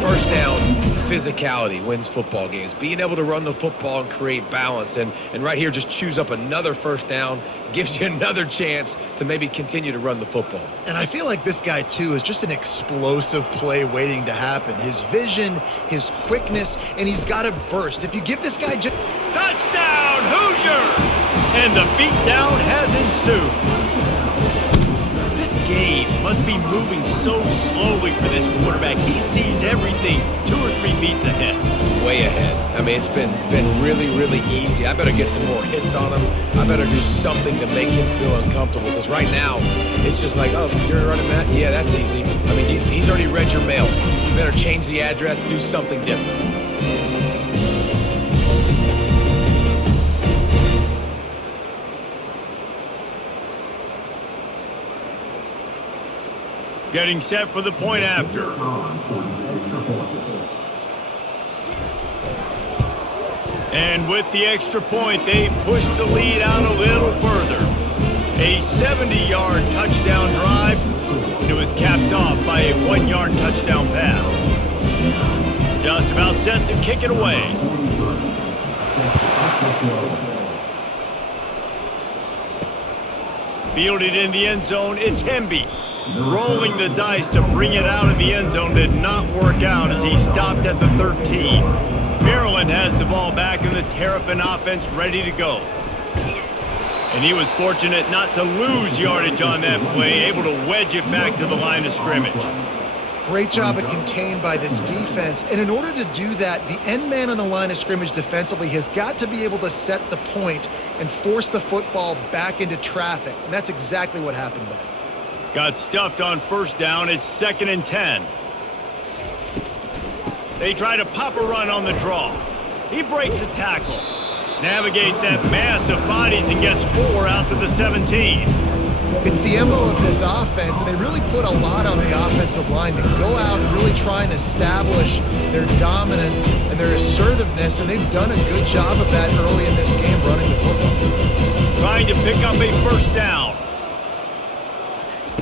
First down, physicality wins football games. Being able to run the football and create balance. And right here, just choose up another first down. Gives you another chance to maybe continue to run the football. And I feel like this guy, too, is just an explosive play waiting to happen. His vision, his quickness, and he's got a burst. If you give this guy just... Touchdown, Hoosiers! And the beatdown has ensued. This game must be moving so slowly for this quarterback. He sees everything 2 or 3 beats ahead. Way ahead. I mean, it's been really, really easy. I better get some more hits on him. I better do something to make him feel uncomfortable, because right now, it's just like, oh, you're running that? Yeah, that's easy. I mean, he's already read your mail. You better change the address, do something different. Getting set for the point after. And with the extra point, they push the lead out a little further. A 70-yard touchdown drive. It was capped off by a 1-yard touchdown pass. Just about set to kick it away. Fielded in the end zone, it's Hemby. Rolling the dice to bring it out of the end zone did not work out as he stopped at the 13. Maryland has the ball back and the Terrapin offense ready to go. And he was fortunate not to lose yardage on that play, able to wedge it back to the line of scrimmage. Great job of contained by this defense. And in order to do that, the end man on the line of scrimmage defensively has got to be able to set the point and force the football back into traffic. And that's exactly what happened there. Got stuffed on first down. It's 2nd and 10. They try to pop a run on the draw. He breaks a tackle. Navigates that mass of bodies and gets 4 out to the 17. It's the MO of this offense, and they really put a lot on the offensive line to go out and really try and establish their dominance and their assertiveness, and they've done a good job of that early in this game running the football. Trying to pick up a first down.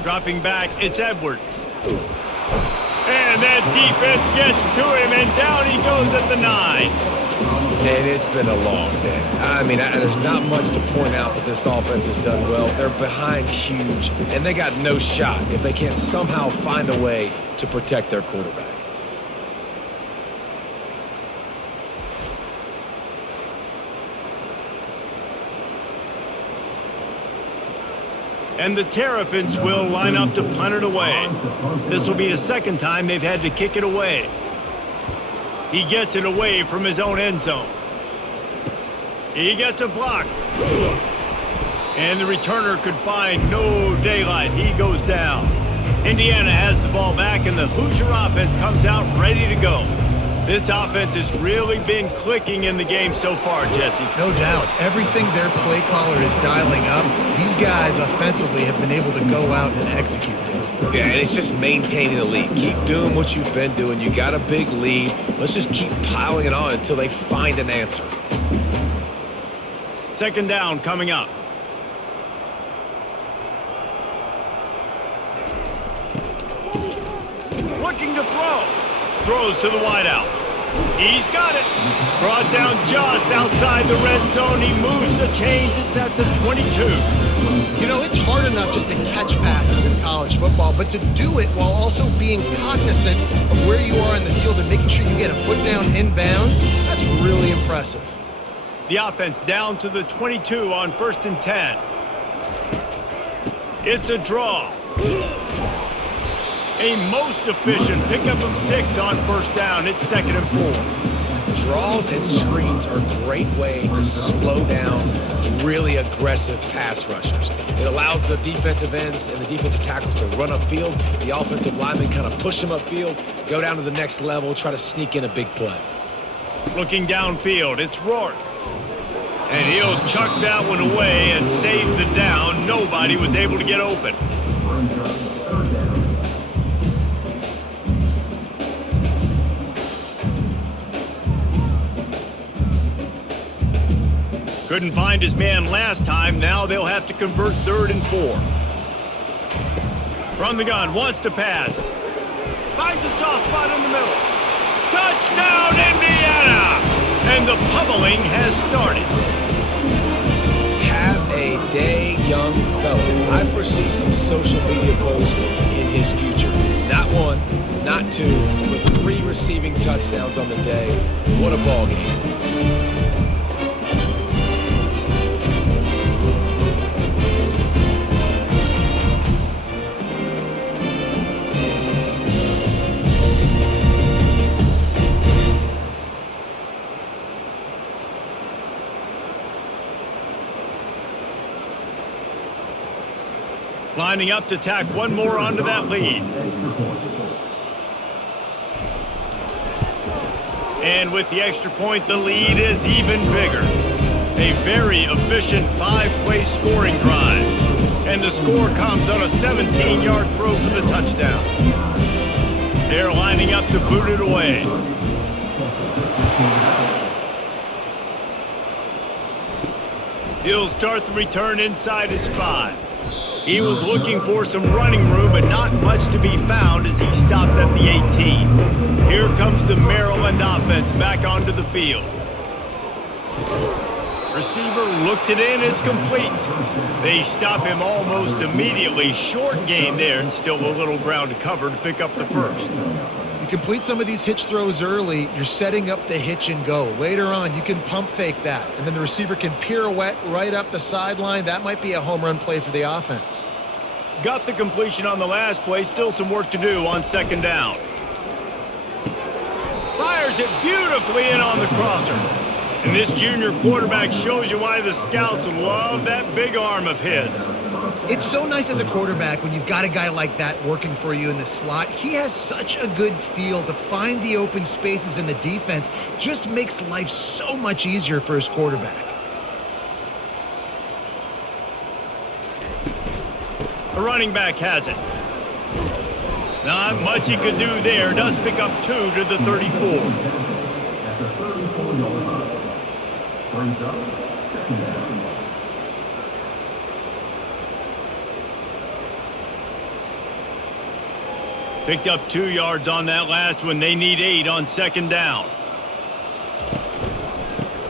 Dropping back, it's Edwards. And that defense gets to him, and down he goes at the 9. And it's been a long day. I mean, there's not much to point out that this offense has done well. They're behind huge, and they got no shot if they can't somehow find a way to protect their quarterback. And the Terrapins will line up to punt it away. This will be the second time they've had to kick it away. He gets it away from his own end zone. He gets a block. And the returner could find no daylight. He goes down. Indiana has the ball back, and the Hoosier offense comes out ready to go. This offense has really been clicking in the game so far, Jesse. No doubt. Everything their play caller is dialing up, these guys offensively have been able to go out and execute it. Yeah, and it's just maintaining the lead. Keep doing what you've been doing. You got a big lead. Let's just keep piling it on until they find an answer. 2nd down coming up. Looking to throw. Throws to the wideout. He's got it. Brought down just outside the red zone. He moves the chains. It's at the 22. You know, it's hard enough just to catch passes in college football, but to do it while also being cognizant of where you are in the field and making sure you get a foot down inbounds, that's really impressive. The offense down to the 22 on 1st and 10. It's a draw. A most efficient pickup of 6 on first down. It's 2nd and 4. Draws and screens are a great way to slow down really aggressive pass rushers. It allows the defensive ends and the defensive tackles to run upfield. The offensive linemen kind of push them upfield, go down to the next level, try to sneak in a big play. Looking downfield, it's Rourke. And he'll chuck that one away and save the down. Nobody was able to get open. Couldn't find his man last time. Now they'll have to convert 3rd and 4. From the gun, wants to pass. Finds a soft spot in the middle. Touchdown, Indiana! And the pummeling has started. Have a day, young fella. I foresee some social media posts in his future. Not 1, not 2, but 3 receiving touchdowns on the day. What a ball game. Lining up to tack one more onto that lead. And with the extra point, the lead is even bigger. A very efficient 5-play scoring drive. And the score comes on a 17-yard throw for the touchdown. They're lining up to boot it away. He'll start the return inside his 5. He was looking for some running room, but not much to be found as he stopped at the 18. Here comes the Maryland offense back onto the field. Receiver looks it in, it's complete. They stop him almost immediately. Short gain there, and still a little ground to cover to pick up the first. You complete some of these hitch throws early, you're setting up the hitch and go. Later on, you can pump fake that, and then the receiver can pirouette right up the sideline. That might be a home run play for the offense. Got the completion on the last play, still some work to do on 2nd down. Fires it beautifully in on the crosser. And this junior quarterback shows you why the scouts love that big arm of his. It's so nice as a quarterback when you've got a guy like that working for you in the slot. He has such a good feel to find the open spaces in the defense. Just makes life so much easier for his quarterback. The running back has it. Not much he could do there. Does pick up 2 to the 34. Brings up 2nd down. Picked up 2 yards on that last one. They need 8 on 2nd down.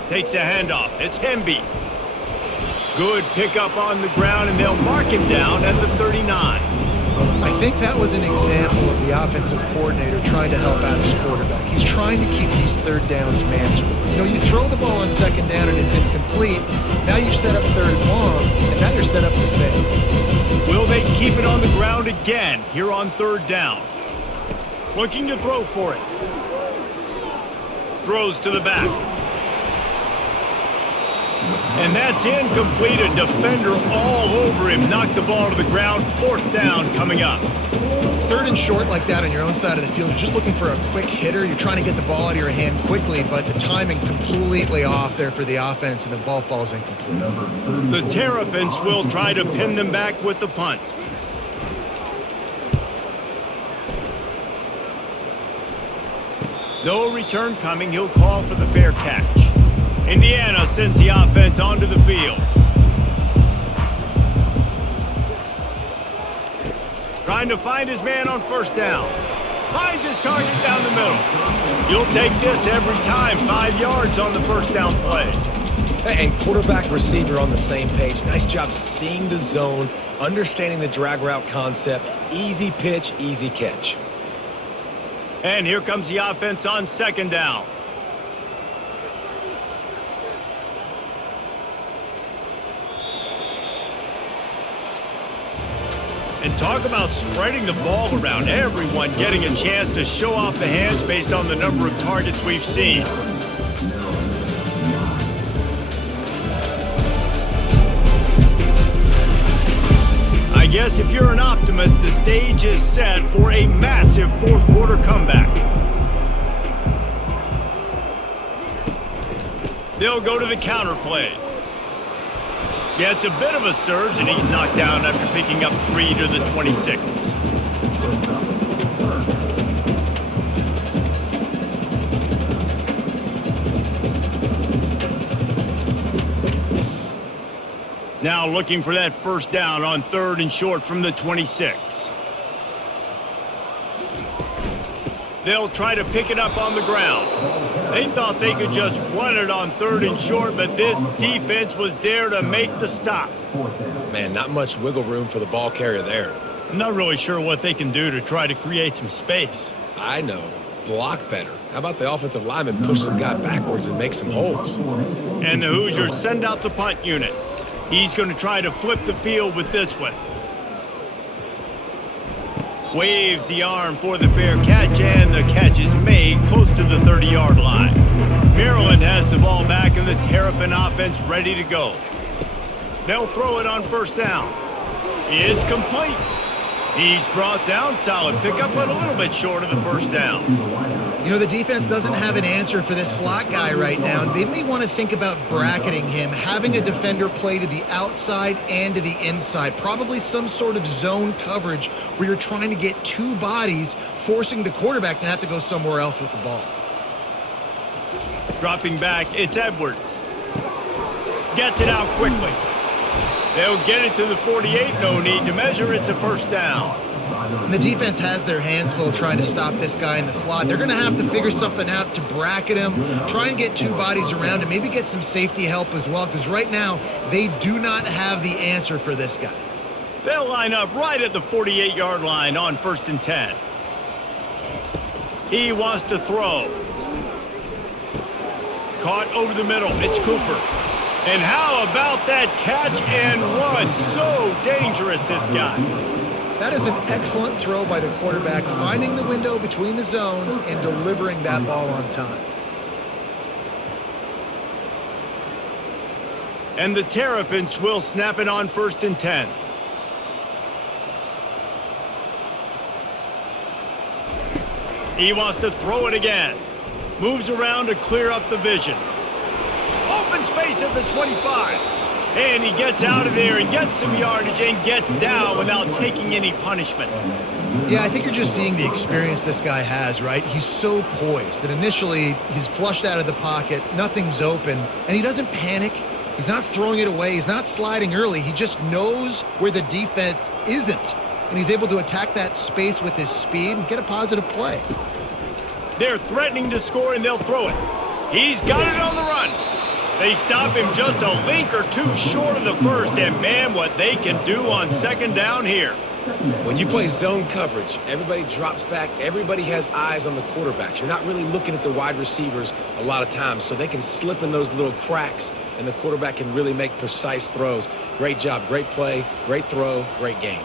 Takes the handoff. It's Hemby. Good pickup on the ground, and they'll mark him down at the 39. I think that was an example of the offensive coordinator trying to help out his quarterback. He's trying to keep these 3rd downs manageable. You know, you throw the ball on 2nd down and it's incomplete. Now you've set up 3rd and long, and now you're set up to fail. Will they keep it on the ground again here on 3rd down? Looking to throw for it. Throws to the back. And that's incomplete. A defender all over him. Knocked the ball to the ground. 4th down coming up. 3rd and short like that on your own side of the field. You're just looking for a quick hitter. You're trying to get the ball out of your hand quickly, but the timing completely off there for the offense, and the ball falls incomplete. The Terrapins will try to pin them back with the punt. No return coming. He'll call for the fair catch. Indiana sends the offense onto the field. Trying to find his man on 1st down. Finds his target down the middle. You'll take this every time. 5 yards on the 1st down play. And quarterback receiver on the same page. Nice job seeing the zone, understanding the drag route concept. Easy pitch, easy catch. And here comes the offense on 2nd down. And talk about spreading the ball around. Everyone getting a chance to show off the hands based on the number of targets we've seen. I guess if you're an optimist, the stage is set for a massive 4th quarter comeback. They'll go to the counter play. Gets a bit of a surge, and he's knocked down after picking up 3 to the 26. Now looking for that first down on 3rd and short from the 26. They'll try to pick it up on the ground. They thought they could just run it on 3rd and short, but this defense was there to make the stop. Man, not much wiggle room for the ball carrier there. I'm not really sure what they can do to try to create some space. I know. Block better. How about the offensive lineman push some guy backwards and make some holes? And the Hoosiers send out the punt unit. He's going to try to flip the field with this one. Waves the arm for the fair catch, and the catch is made close to the 30-yard line. Maryland has the ball back, and the Terrapin offense ready to go. They'll throw it on 1st down. It's complete. He's brought down, solid pickup, but a little bit short of the 1st down. You know, the defense doesn't have an answer for this slot guy right now. They may want to think about bracketing him, having a defender play to the outside and to the inside. Probably some sort of zone coverage where you're trying to get 2 bodies, forcing the quarterback to have to go somewhere else with the ball. Dropping back, it's Edwards. Gets it out quickly. They'll get it to the 48, no need to measure, it's a 1st down. And the defense has their hands full trying to stop this guy in the slot. They're going to have to figure something out to bracket him, try and get 2 bodies around him, maybe get some safety help as well, because right now they do not have the answer for this guy. They'll line up right at the 48-yard line on 1st and 10. He wants to throw. Caught over the middle, it's Cooper. And how about that catch and run? So dangerous, this guy. That is an excellent throw by the quarterback, finding the window between the zones and delivering that ball on time. And the Terrapins will snap it on 1st and 10. He wants to throw it again. Moves around to clear up the vision. Open space at the 25. And he gets out of there and gets some yardage and gets down without taking any punishment. Yeah, I think you're just seeing the experience this guy has, right? He's so poised that initially he's flushed out of the pocket, nothing's open, and he doesn't panic. He's not throwing it away. He's not sliding early. He just knows where the defense isn't, and he's able to attack that space with his speed and get a positive play. They're threatening to score, and they'll throw it. He's got it on the run. They stop him just a link or 2 short of the 1st, and man, what they can do on 2nd down here. When you play zone coverage, everybody drops back. Everybody has eyes on the quarterbacks. You're not really looking at the wide receivers a lot of times, so they can slip in those little cracks, and the quarterback can really make precise throws. Great job, great play, great throw, great game.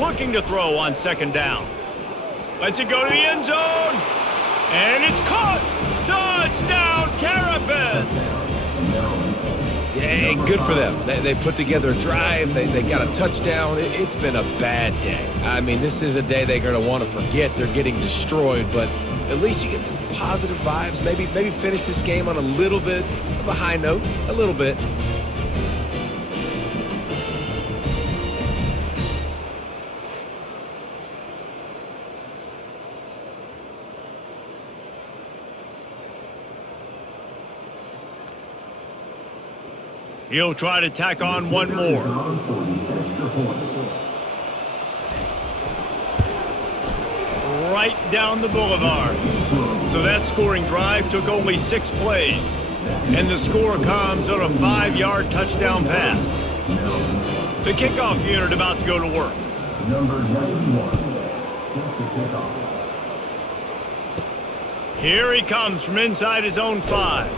Looking to throw on 2nd down. Lets it go to the end zone, and it's caught. Touchdown, Terrapins! Yeah, good for them. They put together a drive. They got a touchdown. It's been a bad day. I mean, this is a day they're going to want to forget. They're getting destroyed, but at least you get some positive vibes. Maybe finish this game on a little bit of a high note, a little bit. He'll try to tack on one more. Right down the boulevard. So that scoring drive took only 6 plays. And the score comes on a 5-yard touchdown pass. The kickoff unit about to go to work. Number 91, set to kick off. Here he comes from inside his own 5.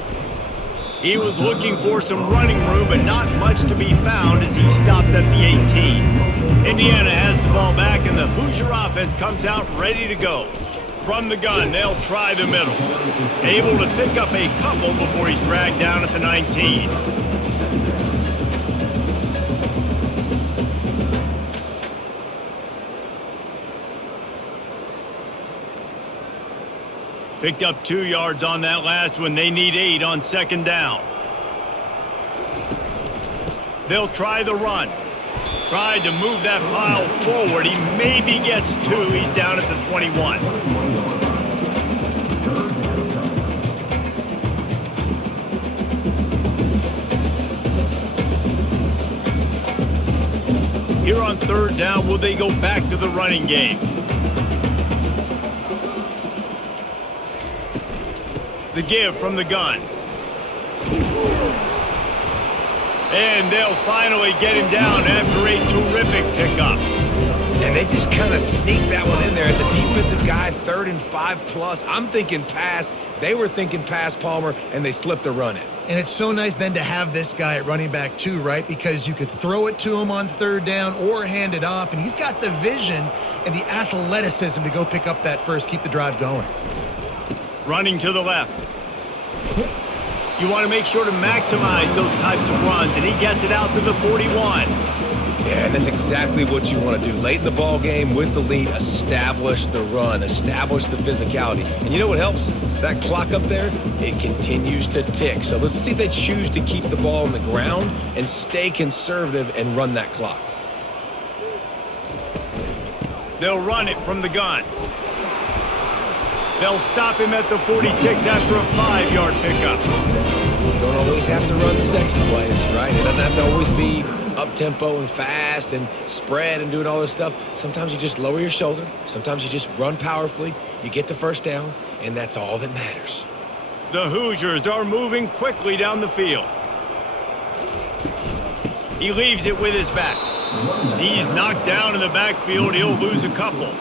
He was looking for some running room, but not much to be found as he stopped at the 18. Indiana has the ball back, and the Hoosier offense comes out ready to go. From the gun, they'll try the middle. Able to pick up a couple before he's dragged down at the 19. Picked up 2 yards on that last one. They need 8 on second down. They'll try the run. Tried to move that pile forward. He maybe gets 2. He's down at the 21. Here on third down, will they go back to the running game? The give from the gun. And they'll finally get him down after a terrific pickup. And they just kind of sneaked that one in there as a defensive guy, 3rd and 5+. I'm thinking pass. They were thinking pass, Palmer, and they slipped the run in. And it's so nice then to have this guy at running back too, right? Because you could throw it to him on third down or hand it off, and he's got the vision and the athleticism to go pick up that first, keep the drive going. Running to the left. You want to make sure to maximize those types of runs, and he gets it out to the 41. Yeah, and that's exactly what you want to do. Late in the ball game with the lead, establish the run, establish the physicality. And you know what helps? That clock up there, it continues to tick. So let's see if they choose to keep the ball on the ground and stay conservative and run that clock. They'll run it from the gun. They'll stop him at the 46 after a 5-yard pickup. You don't always have to run the sexy plays, right? It doesn't have to always be up-tempo and fast and spread and doing all this stuff. Sometimes you just lower your shoulder. Sometimes you just run powerfully. You get the first down, and that's all that matters. The Hoosiers are moving quickly down the field. He leaves it with his back. He's knocked down in the backfield. He'll lose a couple.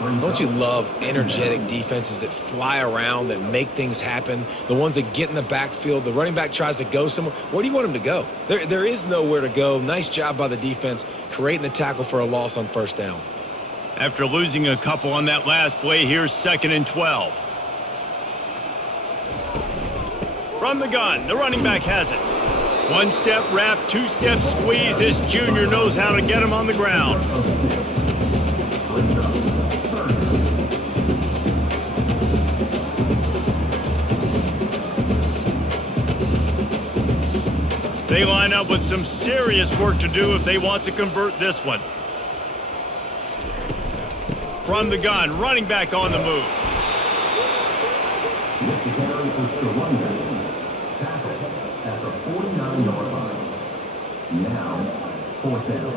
Don't you love energetic defenses that fly around, that make things happen? The ones that get in the backfield, the running back tries to go somewhere. Where do you want him to go? There is nowhere to go. Nice job by the defense creating the tackle for a loss on first down. After losing a couple on that last play, here's 2nd and 12. From the gun, the running back has it. 1-step wrap, 2-step squeeze. This junior knows how to get him on the ground. They line up with some serious work to do if they want to convert this one. From the gun, running back on the move. Tackle at the 49-yard line. Now, 4th down.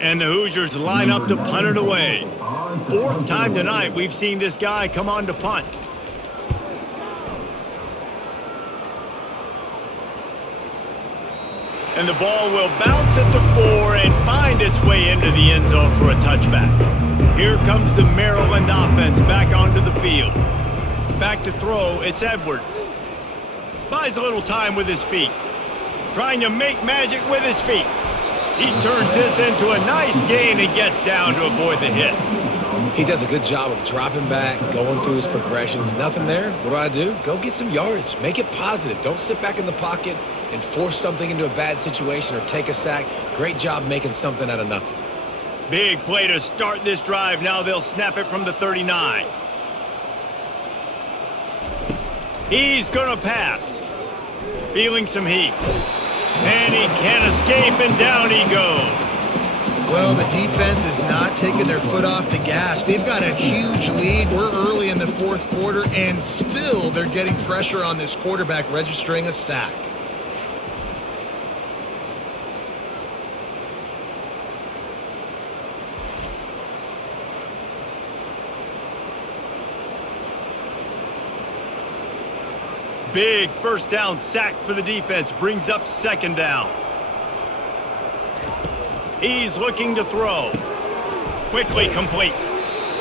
And the Hoosiers line up to punt it away. 4th time tonight we've seen this guy come on to punt. And the ball will bounce at the 4 and find its way into the end zone for a touchback. Here comes the Maryland offense back onto the field. Back to throw, it's Edwards. Buys a little time with his feet. Trying to make magic with his feet. He turns this into a nice gain and gets down to avoid the hit. He does a good job of dropping back, going through his progressions. Nothing there. What do? Go get some yardage. Make it positive. Don't sit back in the pocket and force something into a bad situation or take a sack. Great job making something out of nothing. Big play to start this drive. Now they'll snap it from the 39. He's going to pass. Feeling some heat. And he can't escape, and down he goes. Well, the defense is not taking their foot off the gas. They've got a huge lead. We're early in the 4th quarter, and still they're getting pressure on this quarterback, registering a sack. Big first down sack for the defense, brings up 2nd down. He's looking to throw. Quickly complete.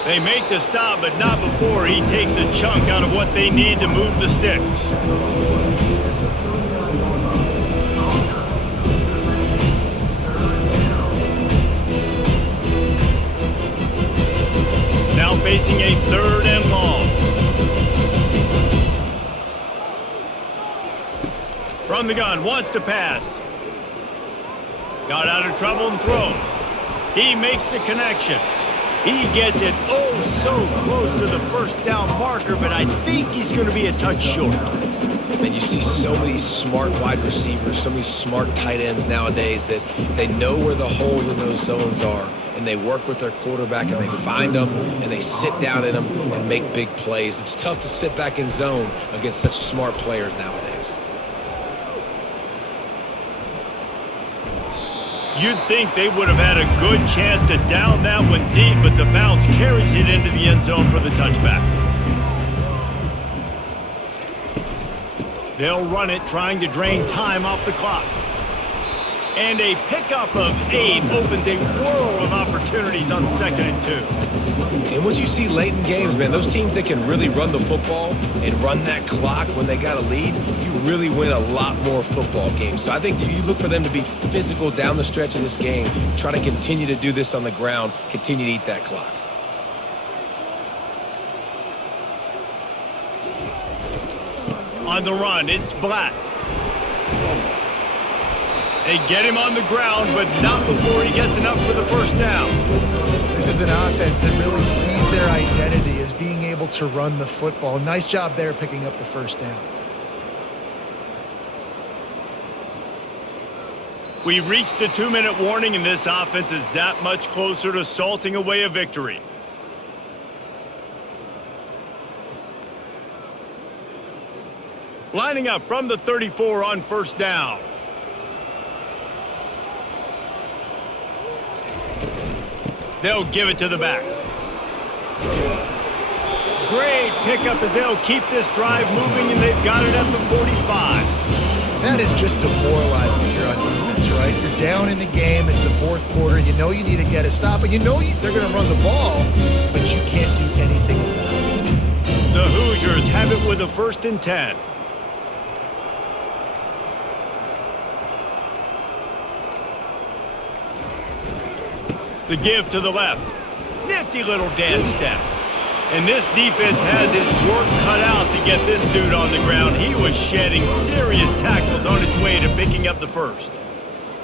They make the stop, but not before he takes a chunk out of what they need to move the sticks. Now facing a 3rd and long. From the gun, wants to pass. Got out of trouble and throws. He makes the connection. He gets it oh so close to the first down marker, but I think he's going to be a touch short. And you see so many smart wide receivers, so many smart tight ends nowadays that they know where the holes in those zones are, and they work with their quarterback, and they find them, and they sit down in them and make big plays. It's tough to sit back in zone against such smart players nowadays. You'd think they would have had a good chance to down that one deep, but the bounce carries it into the end zone for the touchback. They'll run it, trying to drain time off the clock. And a pickup of 8 opens a world of opportunities on 2nd and 2. And what you see late in games, man, those teams that can really run the football and run that clock when they got a lead, you really win a lot more football games. So I think you look for them to be physical down the stretch of this game, try to continue to do this on the ground, continue to eat that clock. On the run, it's Black. They get him on the ground, but not before he gets enough for the first down. This is an offense that really sees their identity as being able to run the football. Nice job there picking up the first down. We've reached the 2-minute warning, and this offense is that much closer to salting away a victory. Lining up from the 34 on first down. They'll give it to the back. Great pickup as they'll keep this drive moving, and they've got it at the 45. That is just demoralizing if you're on defense, right? You're down in the game. It's the 4th quarter. You know you need to get a stop, and you know they're going to run the ball, but you can't do anything about it. The Hoosiers have it with a 1st and 10. The give to the left. Nifty little dance step. And this defense has its work cut out to get this dude on the ground. He was shedding serious tackles on his way to picking up the first.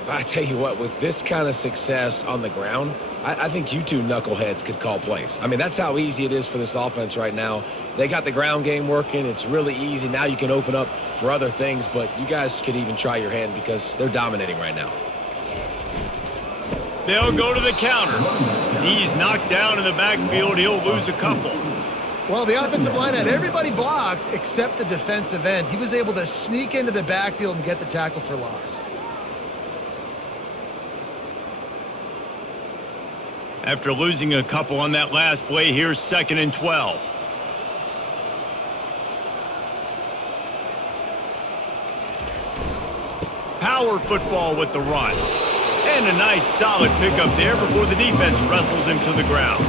I tell you what, with this kind of success on the ground, I think you two knuckleheads could call plays. I mean, that's how easy it is for this offense right now. They got the ground game working. It's really easy. Now you can open up for other things, but you guys could even try your hand because they're dominating right now. They'll go to the counter. He's knocked down in the backfield. He'll lose a couple. Well, the offensive line had everybody blocked except the defensive end. He was able to sneak into the backfield and get the tackle for loss. After losing a couple on that last play, here's 2nd and 12. Power football with the run. And a nice solid pickup there before the defense wrestles him to the ground.